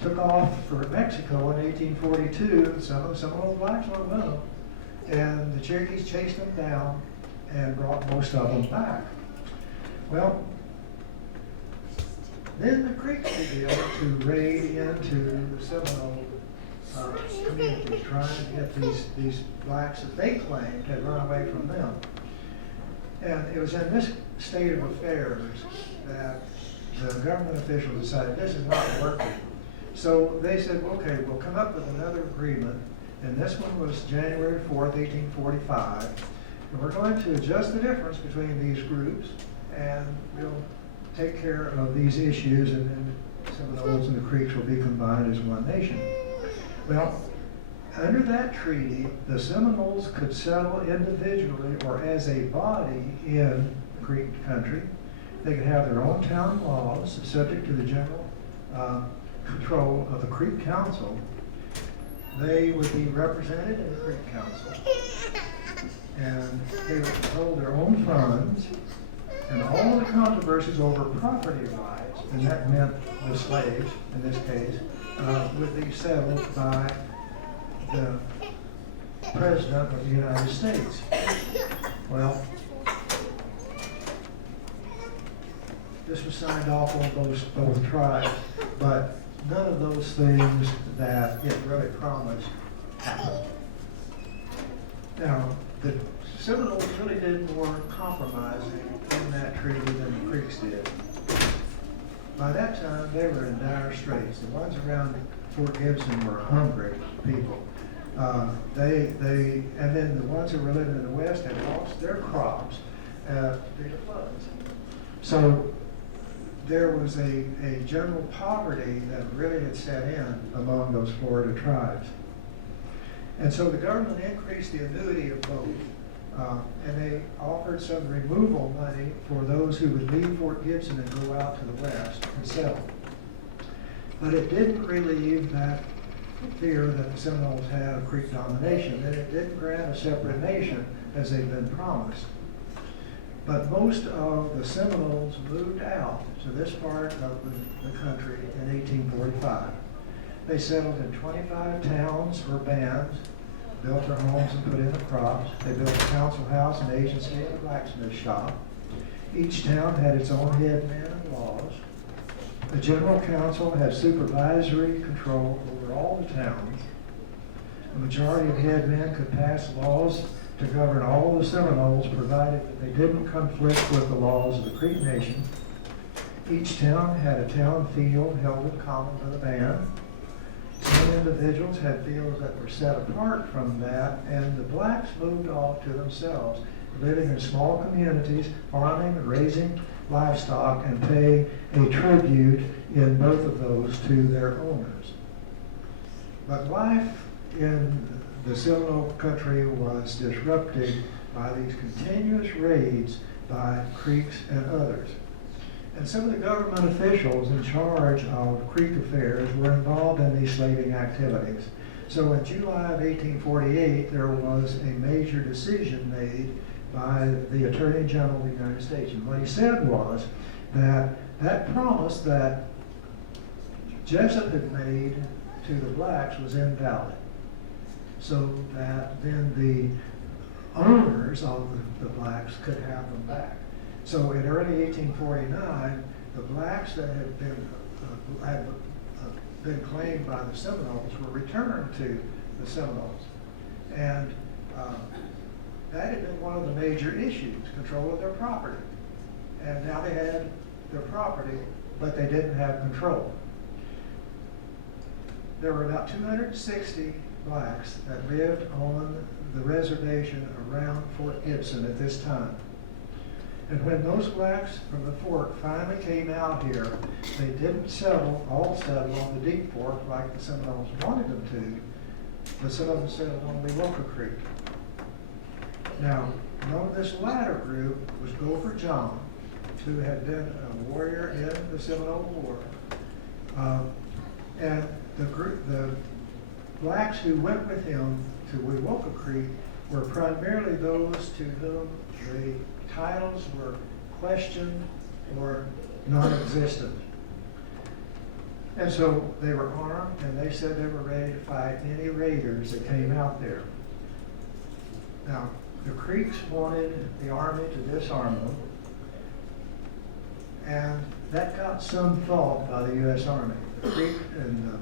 took off for Mexico in 1842. Some of the Seminole blacks went with them. And the Cherokees chased them down and brought most of them back. Well, then the Creeks began to raid into the Seminole communities, trying to get these blacks that they claimed had run away from them. And it was in this state of affairs that the government officials decided this is not working. So they said, okay, we'll come up with another agreement, and this one was January 4th, 1845, and we're going to adjust the difference between these groups, and we'll take care of these issues, and then Seminoles and the Creeks will be combined as one nation. Well, under that treaty, the Seminoles could settle individually or as a body in Creek country. They could have their own town laws subject to the general control of the Creek Council. They would be represented in the Creek Council, and they would control their own funds, and all the controversies over property rights, and that meant the slaves in this case, would be settled by the President of the United States. Well, this was signed off on both tribes, but none of those things that it really promised happened. Now, the Seminoles really did more compromising in that treaty than the Creeks did. By that time, they were in dire straits. The ones around Fort Gibson were hungry people. And then the ones who were living in the West had lost their crops due to floods. So there was a general poverty that really had set in among those Florida tribes. And so the government increased the annuity of both, and they offered some removal money for those who would leave Fort Gibson and go out to the west and settle. But it didn't relieve that fear that the Seminoles had of Creek domination, and it didn't grant a separate nation as they'd been promised. But most of the Seminoles moved out to this part of the country in 1845. They settled in 25 towns or bands, built their homes and put in the crops. They built a council house, an agency, and a blacksmith shop. Each town had its own headmen and laws. The general council had supervisory control over all the towns. The majority of headmen could pass laws to govern all the Seminoles, provided that they didn't conflict with the laws of the Creek Nation. Each town had a town field held in common with a band. Some individuals had fields that were set apart from that, and the blacks moved off to themselves, living in small communities, farming, raising livestock, and paying a tribute in both of those to their owners. But life in the Seminole country was disrupted by these continuous raids by Creeks and others. And some of the government officials in charge of Creek affairs were involved in these slaving activities. So in July of 1848, there was a major decision made by the Attorney General of the United States. And what he said was that that promise that Jessup had made to the blacks was invalid. So that then the owners of the blacks could have them back. So in early 1849, the blacks that had been claimed by the Seminoles were returned to the Seminoles. And that had been one of the major issues, control of their property. And now they had their property, but they didn't have control. There were about 260 blacks that lived on the reservation around Fort Gibson at this time. And when those blacks from the fort finally came out here, they didn't all settle on the Deep Fork like the Seminoles wanted them to. The Seminoles settled on Wewoka Creek. Now, known this latter group was Gopher John, who had been a warrior in the Seminole War. And the blacks who went with him to Wewoka Creek were primarily those to whom the titles were questioned or non-existent. And so they were armed, and they said they were ready to fight any raiders that came out there. Now, the Creeks wanted the Army to disarm them, and that got some thought by the U.S. Army. The Creek, and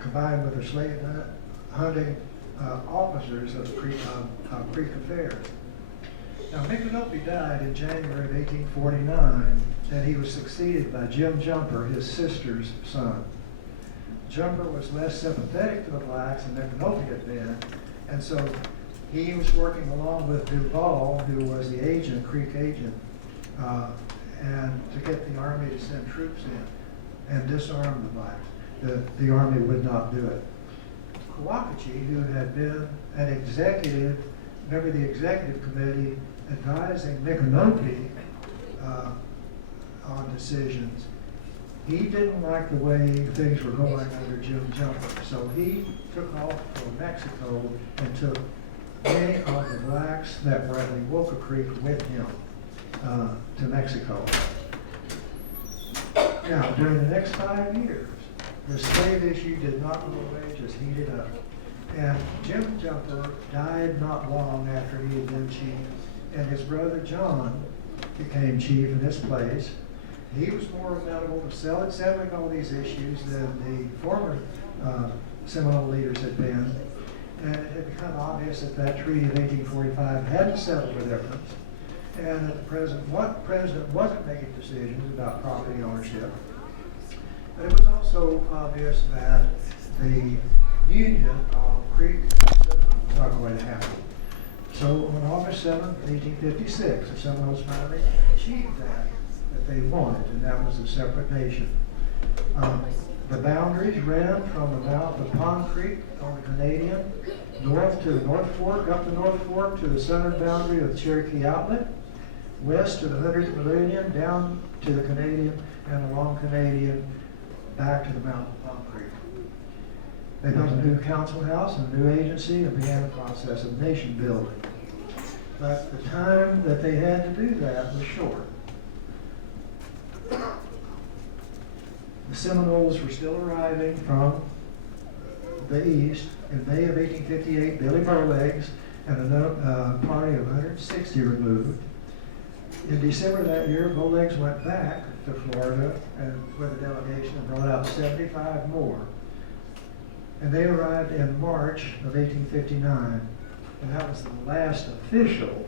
combined with the slave hunting officers of Creek affairs. Now, Micanopy died in January of 1849, and he was succeeded by Jim Jumper, his sister's son. Jumper was less sympathetic to the blacks than Micanopy had been, and so he was working along with Duval, who was the agent, Creek agent, and to get the Army to send troops in and disarm the blacks. The Army would not do it. Kawakachi, who had been an executive, member of the executive committee advising Micanopy on decisions, he didn't like the way things were going under Jim Jumper. So he took off for Mexico and took many of the blacks that were at Wewoka Creek with him to Mexico. Now, during the next 5 years, the slave issue did not go away, just heated up. And Jim Jumper died not long after he had been chief, and his brother John became chief in his place. He was more amenable to settling all these issues than the former Seminole leaders had been. And it had become obvious that that treaty of 1845 hadn't settled the difference, and that the president wasn't making decisions about property ownership. But it was also obvious that the union of Creek and Seminole was not going to happen. So on August 7, 1856, the Seminoles finally achieved that they wanted, and that was a separate nation. The boundaries ran from the mouth of Pond Creek on the Canadian, north to the North Fork, up the North Fork to the southern boundary of the Cherokee Outlet, west to the 100th meridian, down to the Canadian, and along Canadian, back to the mouth of Pond Creek. They built a new council house and a new agency and began the process of nation building. But the time that they had to do that was short. The Seminoles were still arriving from the east. In May of 1858, Billy Bowlegs and a party of 160 were moved. In December of that year, Bowlegs went back to Florida and with a delegation and brought out 75 more. And they arrived in March of 1859, and that was the last official,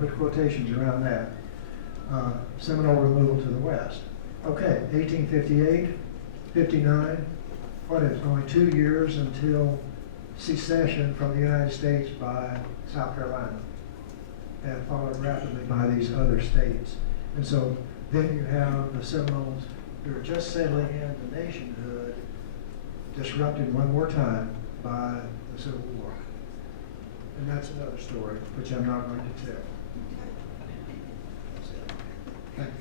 put quotations around that, Seminole removal to the west. Okay, 1858, 59, what is it, only 2 years until secession from the United States by South Carolina, and followed rapidly by these other states. And so then you have the Seminoles who are just settling into nationhood, disrupted one more time by the Civil War. And that's another story, which I'm not going to tell. Thank you.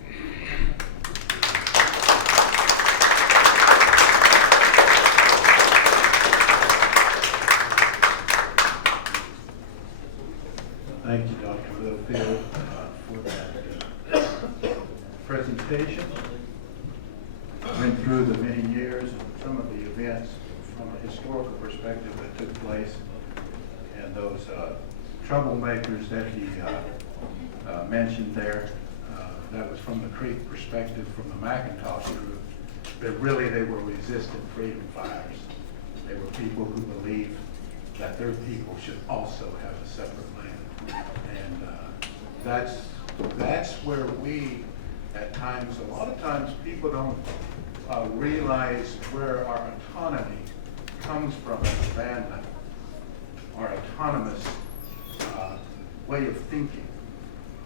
presentation. Went through the many years and some of the events from a historical perspective that took place, and those troublemakers that he mentioned there. That was from the Creek perspective, from the McIntosh group. But really, they were resistant freedom fighters. They were people who believed that their people should also have a separate land. And that's where we, at times, a lot of times, people don't realize where our autonomy comes from as a family, our autonomous way of thinking.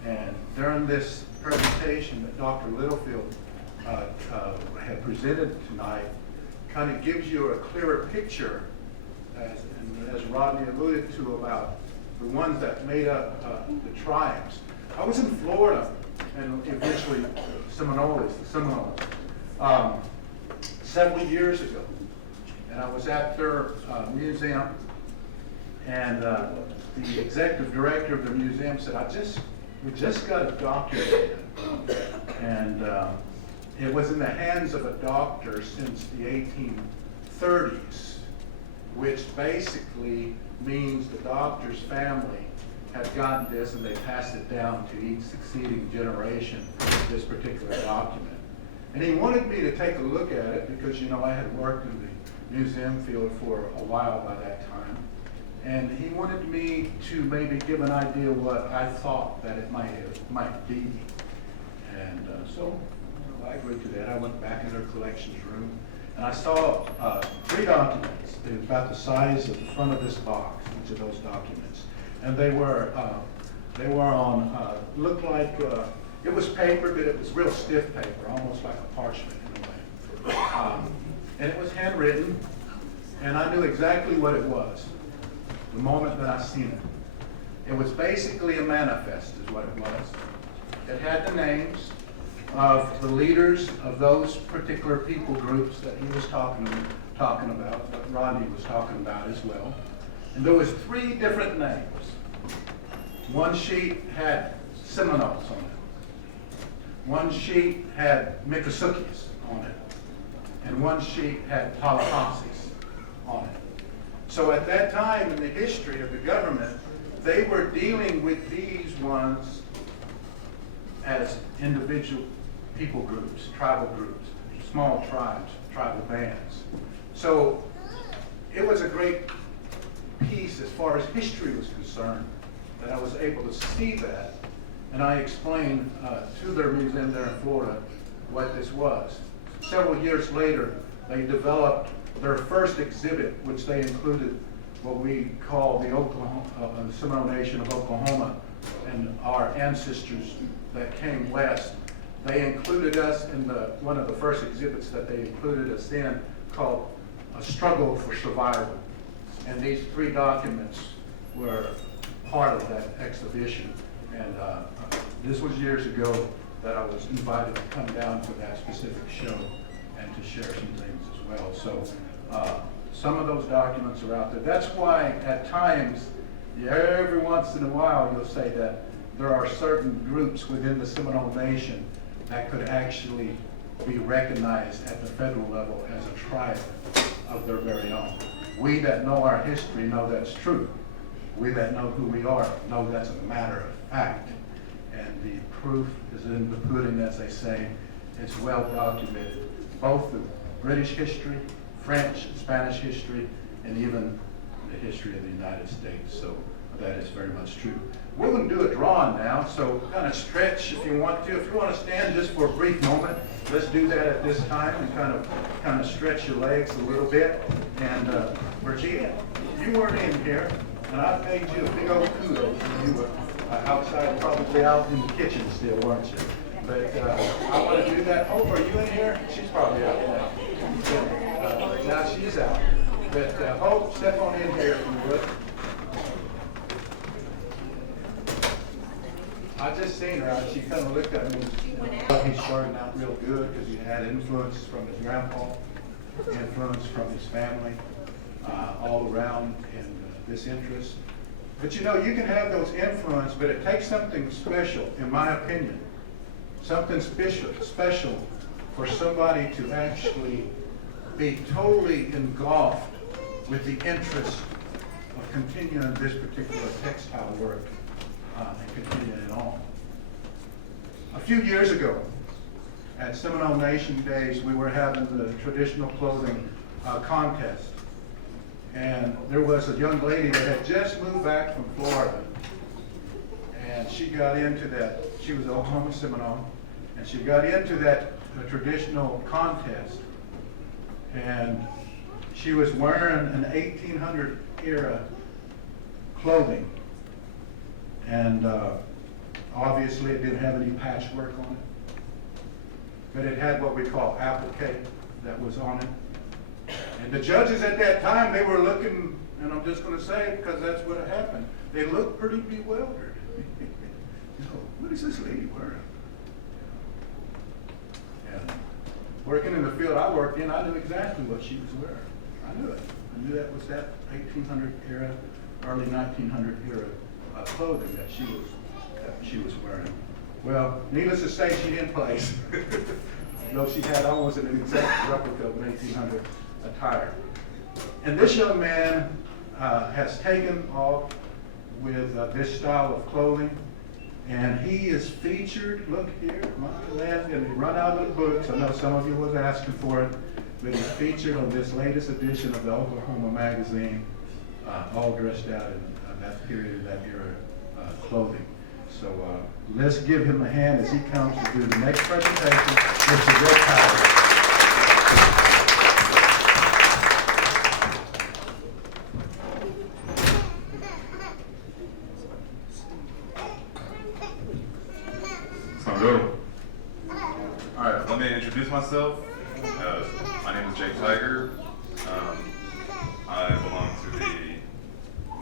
And during this presentation that Dr. Littlefield had presented tonight, kind of gives you a clearer picture, as Rodney alluded to, about the ones that made up the tribes. I was in Florida, and eventually Seminole, several years ago, and I was at their museum, and the executive director of the museum said, we just got a document, and it was in the hands of a doctor since the 1830s, which basically means the doctor's family had gotten this and they passed it down to each succeeding generation, this particular document. And he wanted me to take a look at it because, you know, I had worked in the museum field for a while by that time. And he wanted me to maybe give an idea of what I thought that it might be. And so I agreed to that. I went back in their collections room, and I saw 3 documents. They were about the size of the front of this box, each of those documents. And they were on, looked like, it was paper, but it was real stiff paper, almost like a parchment in a way. And it was handwritten, and I knew exactly what it was the moment that I seen it. It was basically a manifest is what it was. It had the names of the leaders of those particular people groups that he was talking about, that Rodney was talking about as well. And there was 3 different names. One sheet had Seminoles on it. One sheet had Miccosukees on it. And one sheet had Tallahassees on it. So at that time in the history of the government, they were dealing with these ones as individual people groups, tribal groups, small tribes, tribal bands. So it was a great piece as far as history was concerned that I was able to see that. And I explained to their museum there in Florida what this was. Several years later, they developed their first exhibit, which they included what we call the Seminole Nation of Oklahoma and our ancestors that came west. They included us in one of the first exhibits that they included us in, called A Struggle for Survival. And these 3 documents were part of that exhibition. And this was years ago that I was invited to come down for that specific show and to share some things as well. So some of those documents are out there. That's why at times, every once in a while, you'll say that there are certain groups within the Seminole Nation that could actually be recognized at the federal level as a tribe of their very own. We that know our history know that's true. We that know who we are know that's a matter of fact. And the proof is in the pudding, as they say. It's well documented, both the British history, French, Spanish history, and even the history of the United States. So that is very much true. We're going to do a drawing now, so kind of stretch if you want to. If you want to stand just for a brief moment, let's do that at this time and kind of stretch your legs a little bit. And Virginia, you weren't in here, and I paid you a big old kudos. You were outside, probably out in the kitchen still, weren't you? But I want to do that. Hope, are you in here? She's probably out now. Now she's out. But Hope, step on in here if you would. I just seen her, and she kind of looked at me. He's starting out real good because he had influence from his grandpa, influence from his family, all around in this interest. But you know, you can have those influence, but it takes something special, in my opinion, something special for somebody to actually be totally engulfed with the interest of continuing this particular textile work and continuing it on. A few years ago, at Seminole Nation Days, we were having the traditional clothing contest. And there was a young lady that had just moved back from Florida. And she got into that, she was Oklahoma Seminole, and she got into that traditional contest. And she was wearing an 1800 era clothing. And obviously it didn't have any patchwork on it. But it had what we call applique that was on it. And the judges at that time, they were looking, and I'm just going to say it because that's what happened, they looked pretty bewildered. You know, what is this lady wearing? And working in the field I worked in, I knew exactly what she was wearing. I knew it. I knew that was that 1800 era, early 1900 era clothing that she was wearing. Well, needless to say, she didn't place. Though she had almost an exact replica of 1800 attire. And this young man has taken off with this style of clothing, and he is featured, look here, my man, and he run out of the books. I know some of you was asking for it, but he's featured on this latest edition of the Oklahoma magazine, all dressed out in that period, that era clothing. So let's give him a hand as he comes to do the next presentation, Mr. Joe Powers. Let's go. All right, let me introduce myself. My name is Jake Tiger. I belong to the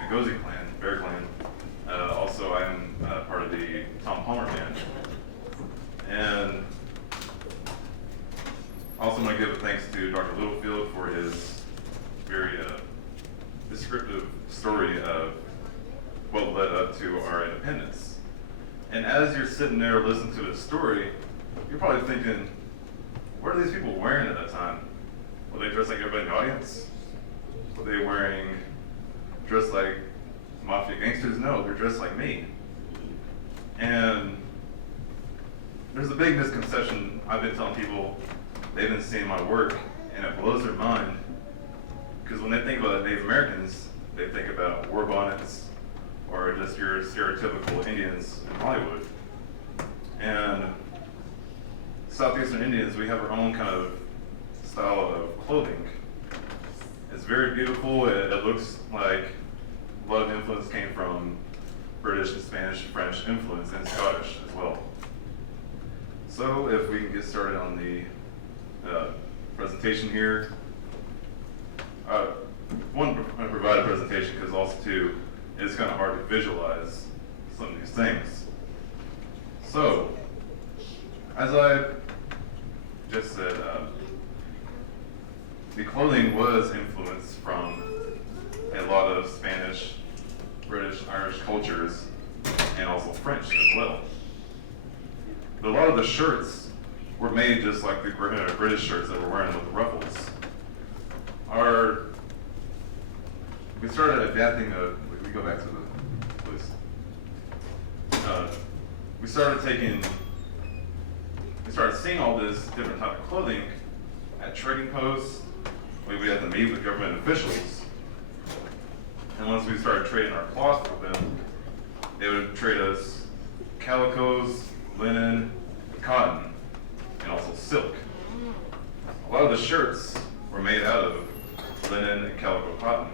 Ngozi clan, Bear Clan. Also, I am part of the Tom Palmer band. And I also want to give a thanks to Dr. Littlefield for his very descriptive story of what led up to our independence. And as you're sitting there listening to his story, you're probably thinking, what are these people wearing at that time? Were they dressed like everybody in the audience? Were they dressed like mafia gangsters? No, they're dressed like me. And there's a big misconception I've been telling people. They've been seeing my work, and it blows their mind. Because when they think about Native Americans, they think about war bonnets, or just your stereotypical Indians in Hollywood. And Southeastern Indians, we have our own kind of style of clothing. It's very beautiful. It looks like a lot of influence came from British and Spanish, French influence, and Scottish as well. So if we can get started on the presentation here. One, I provide a presentation because also too, it's kind of hard to visualize some of these things. So, as I just said, the clothing was influenced from a lot of Spanish, British, Irish cultures, and also French as well. But a lot of the shirts were made just like the British shirts that we're wearing with the ruffles. We started adapting we go back to the, please. We started seeing all this different type of clothing at trading posts. We had to meet with government officials. And once we started trading our cloth with them, they would trade us calicos, linen, cotton, and also silk. A lot of the shirts were made out of linen and calico cotton.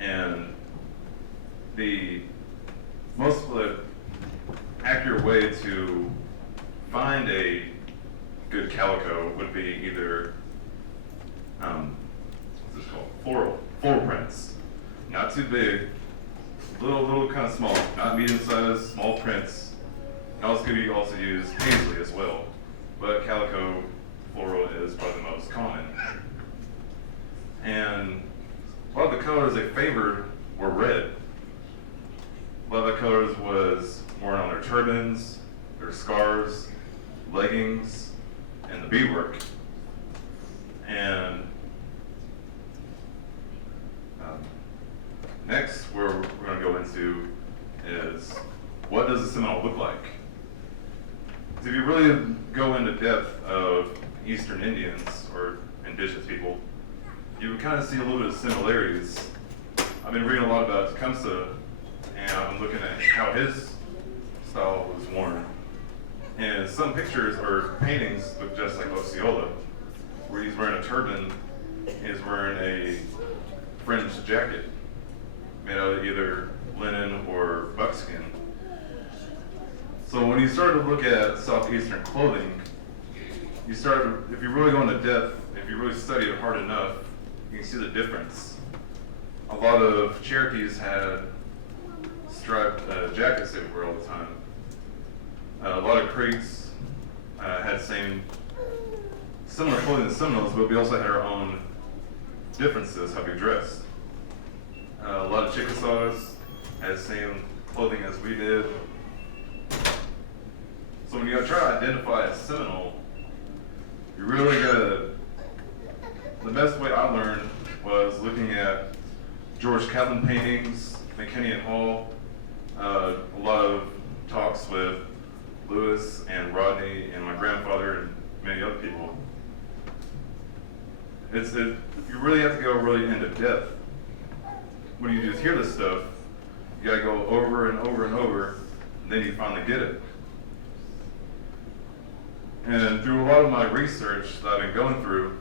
And the most accurate way to find a good calico would be either, what's this called? Floral prints. Not too big, little kind of small, not medium sized, small prints. And also could you also use paisley as well, but calico floral is probably the most common. And a lot of the colors they favored were red. A lot of the colors was worn on their turbans, their scarves, leggings, and the beadwork. And next, where we're going to go into is, what does a Seminole look like? So if you really go into depth of Eastern Indians or indigenous people, you would kind of see a little bit of similarities. I've been reading a lot about Tecumseh, and I've been looking at how his style was worn. And some pictures or paintings look just like Osceola, where he's wearing a turban, he's wearing a fringed jacket made out of either linen or buckskin. So when you start to look at Southeastern clothing, you start, if you really go into depth, if you really study it hard enough, you can see the difference. A lot of Cherokees had striped jackets they would wear all the time. A lot of Creeks had similar clothing to Seminoles, but we also had our own differences how we dressed. A lot of Chickasaws had the same clothing as we did. So when you try to identify a Seminole, you really gotta, the best way I learned was looking at George Catlin paintings, McKinney and Hall, a lot of talks with Lewis and Rodney and my grandfather and many other people. You really have to go really into depth. When you just hear this stuff, you gotta go over and over and over, and then you finally get it. And through a lot of my research that I've been going through,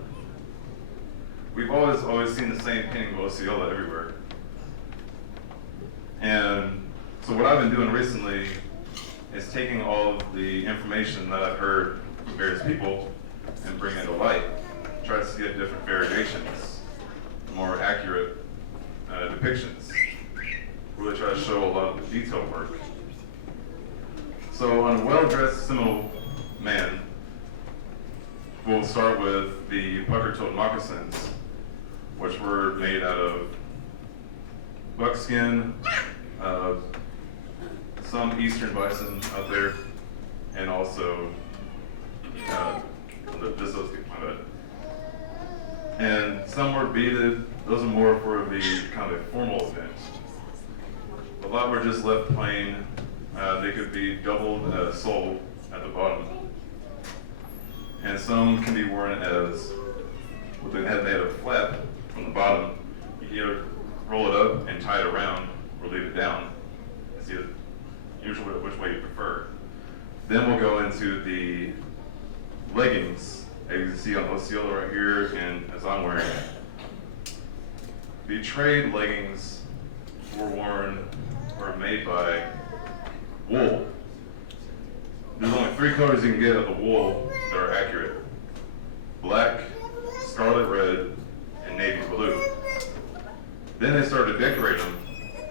we've always seen the same painting of Osceola everywhere. And so what I've been doing recently is taking all of the information that I've heard from various people and bringing it to light. Try to get different variations, more accurate depictions. Really try to show a lot of the detail work. So on a well-dressed Seminole man, we'll start with the pucker-toed moccasins, which were made out of buckskin, some eastern bison out there, and also just those two, my bad. And some were beaded. Those are more for the kind of formal event. A lot were just left plain. They could be doubled sole at the bottom. And some can be worn as, with the head made of flap from the bottom. You can either roll it up and tie it around or leave it down. It's usually which way you prefer. Then we'll go into the leggings, as you can see on Osceola right here, and as I'm wearing it. The trade leggings were worn or made by wool. There's only 3 colors you can get of the wool that are accurate: black, scarlet red, and navy blue. Then they started to decorate them.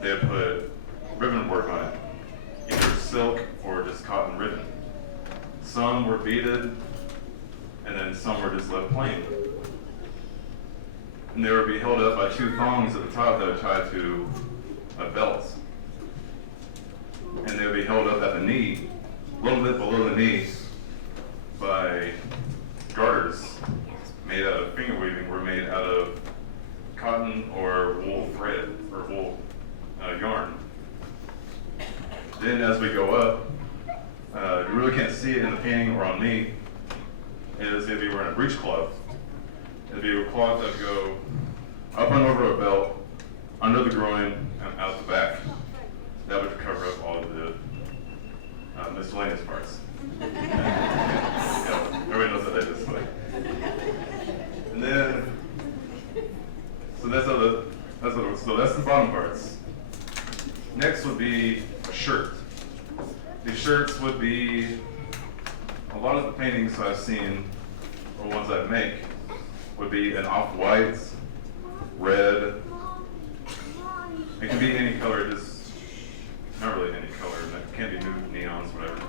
They put ribbon work on it, either silk or just cotton ribbon. Some were beaded, and then some were just left plain. And they would be held up by 2 thongs at the top that would tie to a belt. And they would be held up at the knee, a little bit below the knee, by garters made out of finger weaving, were made out of cotton or wool thread or wool yarn. Then as we go up, you really can't see it in the painting or on me, is they'd be wearing a breechcloth. It'd be a cloth that would go up and over a belt, under the groin, and out the back. That would cover up all of the miscellaneous parts. Yeah, everybody knows what that is. And then, so that's the bottom parts. Next would be a shirt. These shirts would be, a lot of the paintings I've seen, or ones I make, would be an off-white, red. It can be any color, just not really any color. It can be nude, neons, whatever.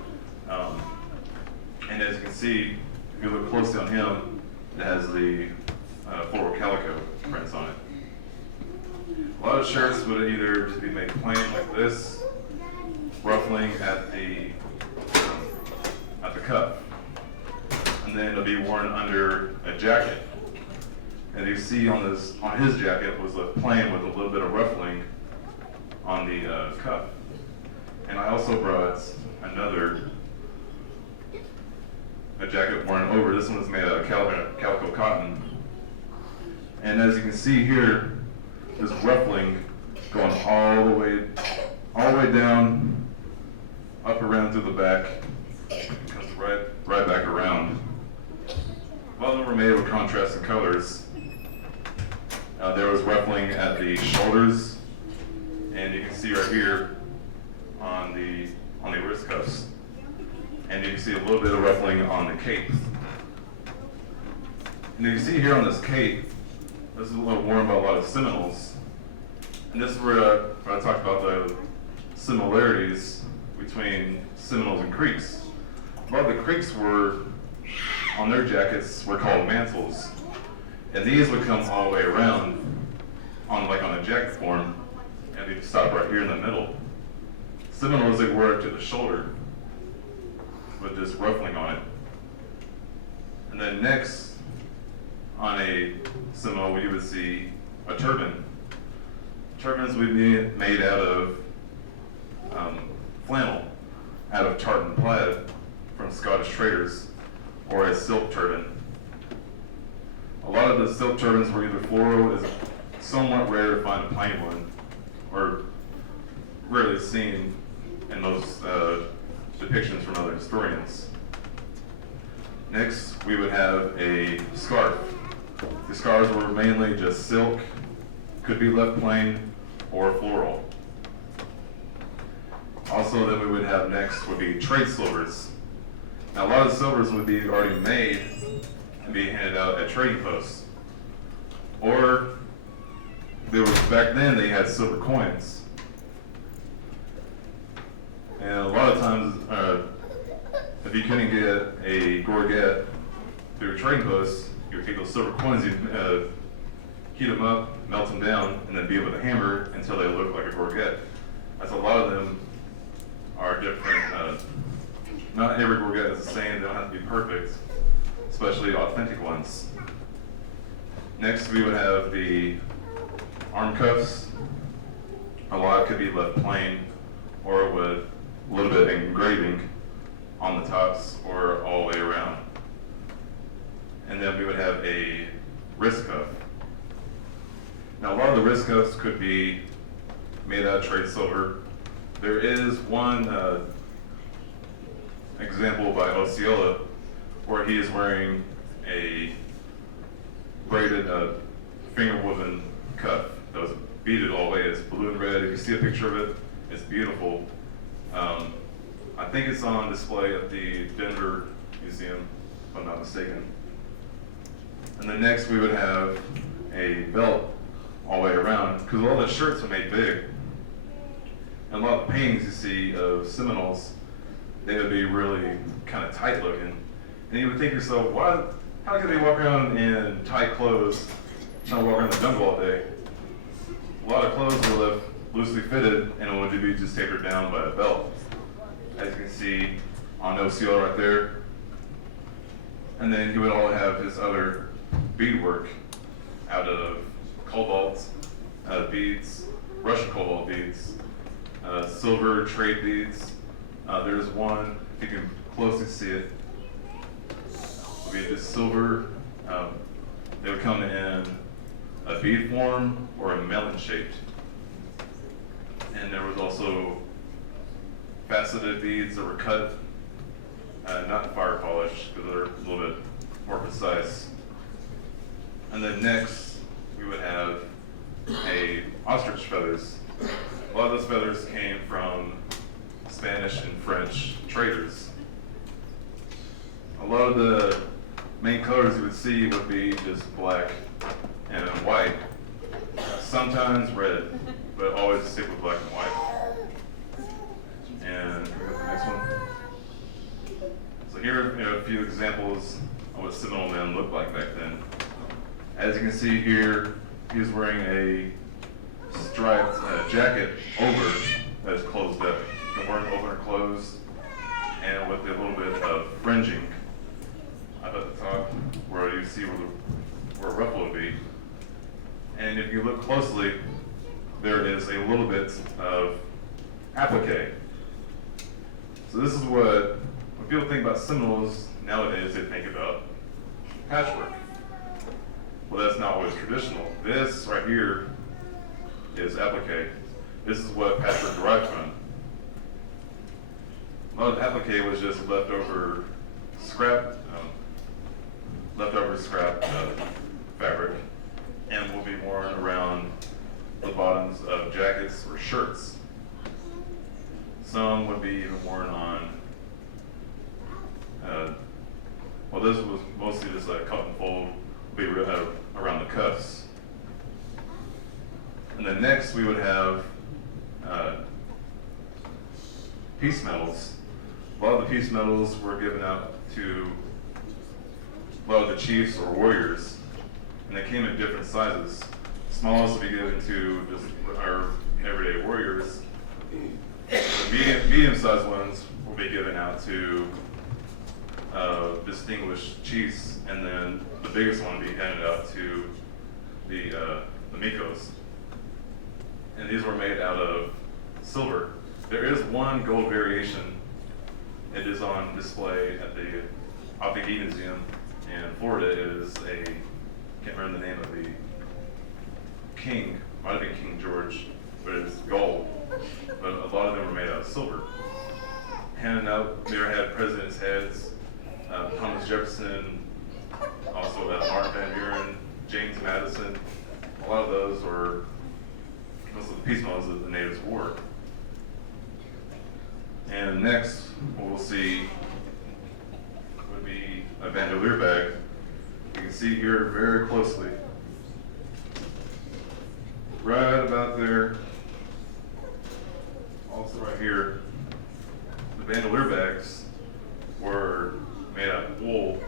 And as you can see, if you look closely on him, it has the floral calico prints on it. A lot of shirts would either just be made plain like this, ruffling at the cuff. And then it'll be worn under a jacket. And you see on his jacket was a plain with a little bit of ruffling on the cuff. And I also brought a jacket worn over. This one was made out of calico cotton. And as you can see here, there's ruffling going all the way down, up around through the back, comes right back around. A lot of them were made with contrasting colors. There was ruffling at the shoulders, and you can see right here on the wrist cuffs. And you can see a little bit of ruffling on the cape. And you can see here on this cape, this is worn by a lot of Seminoles. And this is where I talked about the similarities between Seminoles and Creeks. A lot of the Creeks on their jackets were called mantles. And these would come all the way around on a jacket form, and they'd stop right here in the middle. Seminoles, they wore it to the shoulder with this ruffling on it. And then next, on a Seminole, you would see a turban. Turbans would be made out of flannel, out of tartan plaid from Scottish traders, or a silk turban. A lot of the silk turbans were either floral. It's somewhat rare to find a plain one, or rarely seen in those depictions from other historians. Next, we would have a scarf. The scarves were mainly just silk, could be left plain or floral. Also, that we would have next would be trade silvers. Now, a lot of silvers would be already made and be handed out at trading posts. Or, back then they had silver coins. And a lot of times, if you couldn't get a gorget through a trading post, you would take those silver coins, you'd heat them up, melt them down, and then beat them with a hammer until they look like a gorget. That's a lot of them are different. Not every gorget is the same. They don't have to be perfect, especially authentic ones. Next, we would have the arm cuffs. A lot could be left plain or with a little bit of engraving on the tops or all the way around. And then we would have a wrist cuff. Now, a lot of the wrist cuffs could be made out of trade silver. There is one example by Osceola where he is wearing a braided finger woven cuff that was beaded all the way. It's blue and red. If you see a picture of it, it's beautiful. I think it's on display at the Denver Museum, if I'm not mistaken. And then next we would have a belt all the way around, because a lot of the shirts are made big. And a lot of the paintings you see of Seminoles, they would be really kind of tight looking. And you would think to yourself, how can they walk around in tight clothes, not walk around the jungle all day? A lot of clothes were left loosely fitted and it would be just tapered down by a belt. As you can see on Osceola right there. And then he would all have his other beadwork out of cobalt beads, Russian cobalt beads, silver trade beads. There's one, if you can closely see it, would be this silver. They would come in a bead form or a melon shaped. And there was also faceted beads that were cut, not fire polished, because they're a little bit more precise. And then next, we would have ostrich feathers. A lot of those feathers came from Spanish and French traders. A lot of the main colors you would see would be just black and white, sometimes red, but always stick with black and white. And the next one. So here are a few examples of what Seminole men looked like back then. As you can see here, he was wearing a striped jacket over that is closed up. You can wear it open or closed. and with a little bit of fringing up at the top where you see where a ruffle would be. And if you look closely, there is a little bit of applique. So this is when people think about Seminoles nowadays, they think about patchwork. Well, that's not what is traditional. This right here is applique. This is what patchwork derived from. A lot of applique was just leftover scrap fabric, and will be worn around the bottoms of jackets or shirts. Some would be even worn on, well, this was mostly just a cut and fold, would be around the cuffs. And then next we would have peace medals. A lot of the peace medals were given out to a lot of the chiefs or warriors, and they came in different sizes. Smallest would be given to just our everyday warriors. The medium-sized ones will be given out to distinguished chiefs, and then the biggest one will be handed out to the Mikos. And these were made out of silver. There is one gold variation. It is on display at the Optic Museum in Florida. It is can't remember the name of the king, might have been King George, but it's gold. But a lot of them were made out of silver. Handed out, they had presidents' heads, Thomas Jefferson, also Martin Van Buren, James Madison. A lot of those were most of the peace medals that the natives wore. And next, what we'll see would be a bandolier bag. You can see here very closely, right about there, also right here, the bandolier bags were made out of wool.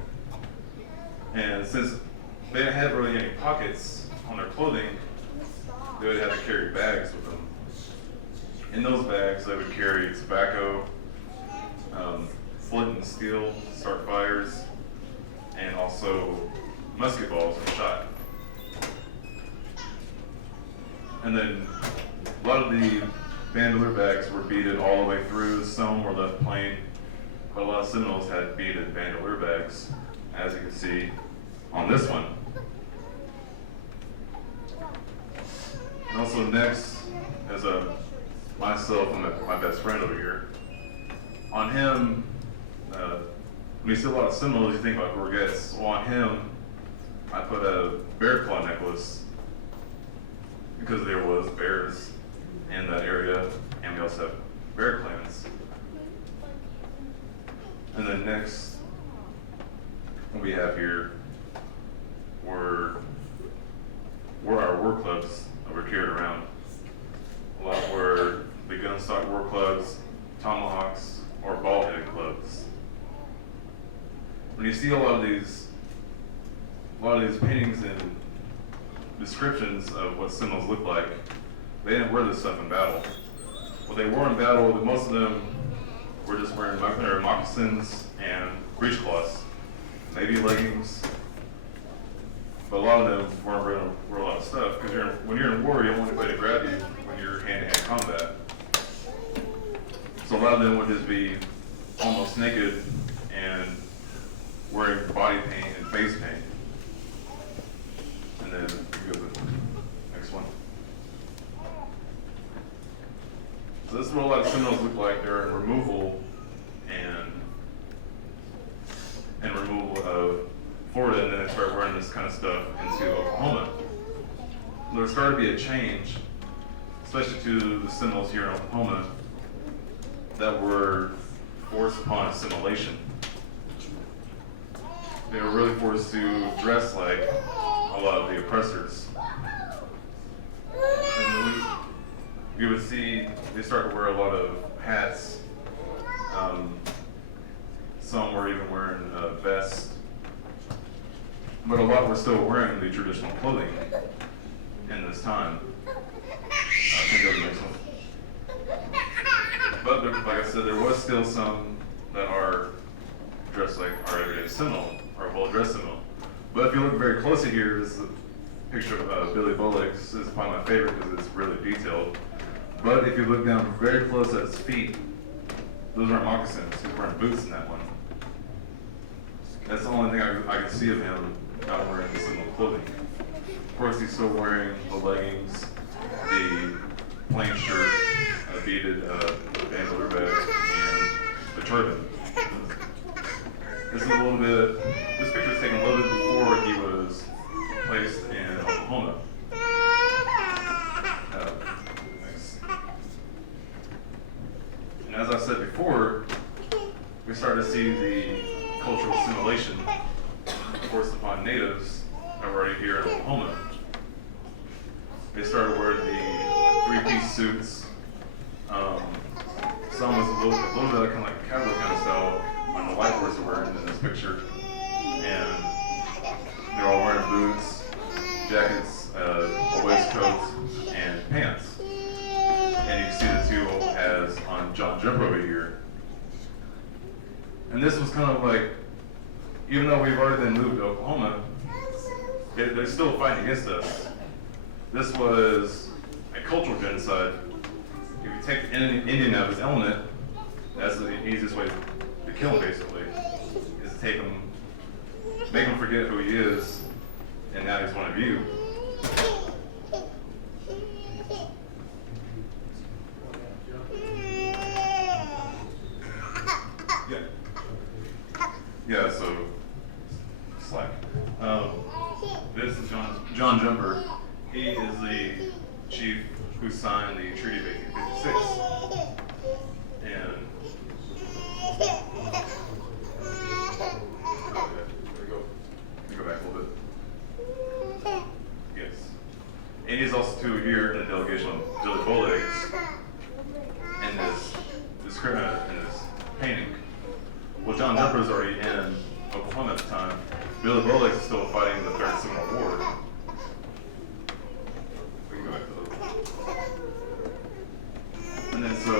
And since they didn't have really any pockets on their clothing, they would have to carry bags with them. In those bags, they would carry tobacco, flint and steel, start fires, and also musket balls and shot. And then a lot of the bandolier bags were beaded all the way through. Some were left plain, but a lot of Seminoles had beaded bandolier bags, as you can see on this one. And also next is myself and my best friend over here. On him, when you see a lot of Seminoles, you think about gorgets. Well, on him, I put a bear claw necklace because there was bears in that area, and we also have bear clans. And then next, what we have here were our war clubs that were carried around. A lot were the gun stock war clubs, tomahawks, or ball-headed clubs. When you see a lot of these paintings and descriptions of what Seminoles looked like, they didn't wear this stuff in battle. What they wore in battle, most of them were just wearing their moccasins and breechcloths, maybe leggings, but a lot of them weren't wearing a lot of stuff, because when you're in war, you don't want anybody to grab you when you're hand-to-hand combat. So a lot of them would just be almost naked and wearing body paint and face paint. And then we go to the next one. So this is what a lot of Seminoles look like during removal and removal of Florida, and then they start wearing this kind of stuff into Oklahoma. There started to be a change, especially to the Seminoles here in Oklahoma, that were forced upon assimilation. They were really forced to dress like a lot of the oppressors. And then you would see they start to wear a lot of hats. Some were even wearing vests. But a lot were still wearing the traditional clothing in this time. I think that was the next one. But like I said, there was still some that dressed like our everyday Seminole, our well-dressed Seminole. But if you look very closely here, this is a picture of Billy Bullock's. This is probably my favorite because it's really detailed. But if you look down very close at his feet, those aren't moccasins. He's wearing boots in that one. That's the only thing I can see of him not wearing the Seminole clothing. Of course, he's still wearing the leggings, the plain shirt, a beaded bandolier bag, and the turban. This picture is taken a little bit before he was placed in Oklahoma. Next. And as I said before, we started to see the cultural assimilation forced upon natives that were already here in Oklahoma. They started wearing the three-piece suits. Some was a little bit kind of like cowboy kind of style on the white horse are wearing in this picture. And they're all wearing boots, jackets, a waistcoat, and pants. And you can see the two as on John Jumper over here. And this was kind of like, even though we've already been moved to Oklahoma, they're still fighting against us. This was a cultural genocide. If you take the Indian out of his element, that's the easiest way to kill him, basically, is to take him, make him forget who he is, and now he's one of you. Yeah, so, slack. This is John Jumper. He is the chief who signed the Treaty of 1856. And, go back a little bit. Yes. And he's also here in the delegation of Billy Bullock's in this painting. Well, John Jumper is already in Oklahoma at the time. Billy Bullock is still fighting the Third Seminole War. We can go back to the. And then so,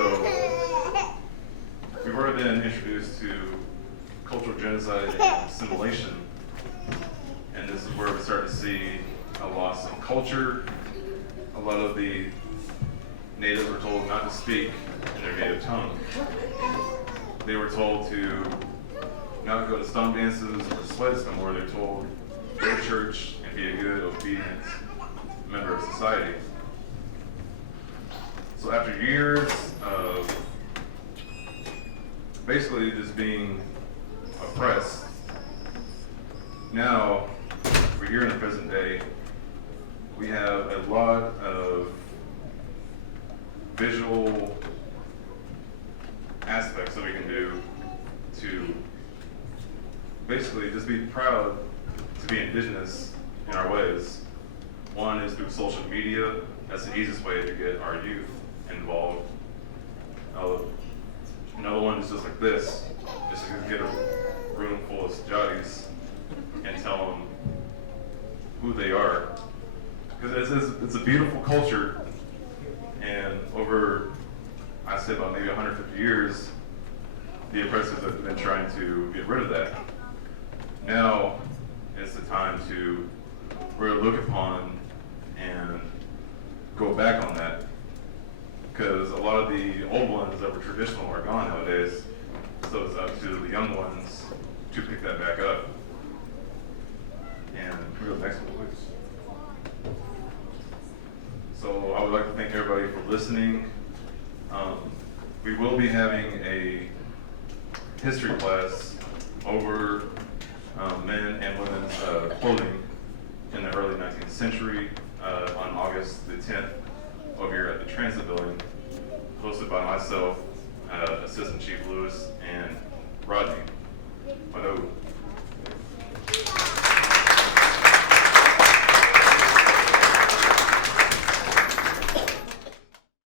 we've already been introduced to cultural genocide and assimilation. And this is where we start to see a loss of culture. A lot of the natives were told not to speak in their native tongue. They were told to not go to stomp dances or sleds no more. They're told go to church and be a good, obedient member of society. So after years of basically just being oppressed, now we're here in the present day. We have a lot of visual aspects that we can do to basically just be proud to be indigenous in our ways. One is through social media. That's the easiest way to get our youth involved. Another one is just like this, just to get a room full of jotties and tell them who they are. Because it's a beautiful culture, and over, I say about maybe 150 years, the oppressors have been trying to get rid of that. Now, it's the time to really look upon and go back on that. Because a lot of the old ones that were traditional are gone nowadays, so it's up to the young ones to pick that back up. And can we go next one, please? So I would like to thank everybody for listening. We will be having a history class over men and women's clothing in the early 19th century on August the 10th over here at the Transit Building, hosted by myself, Assistant Chief Lewis, and Rodney.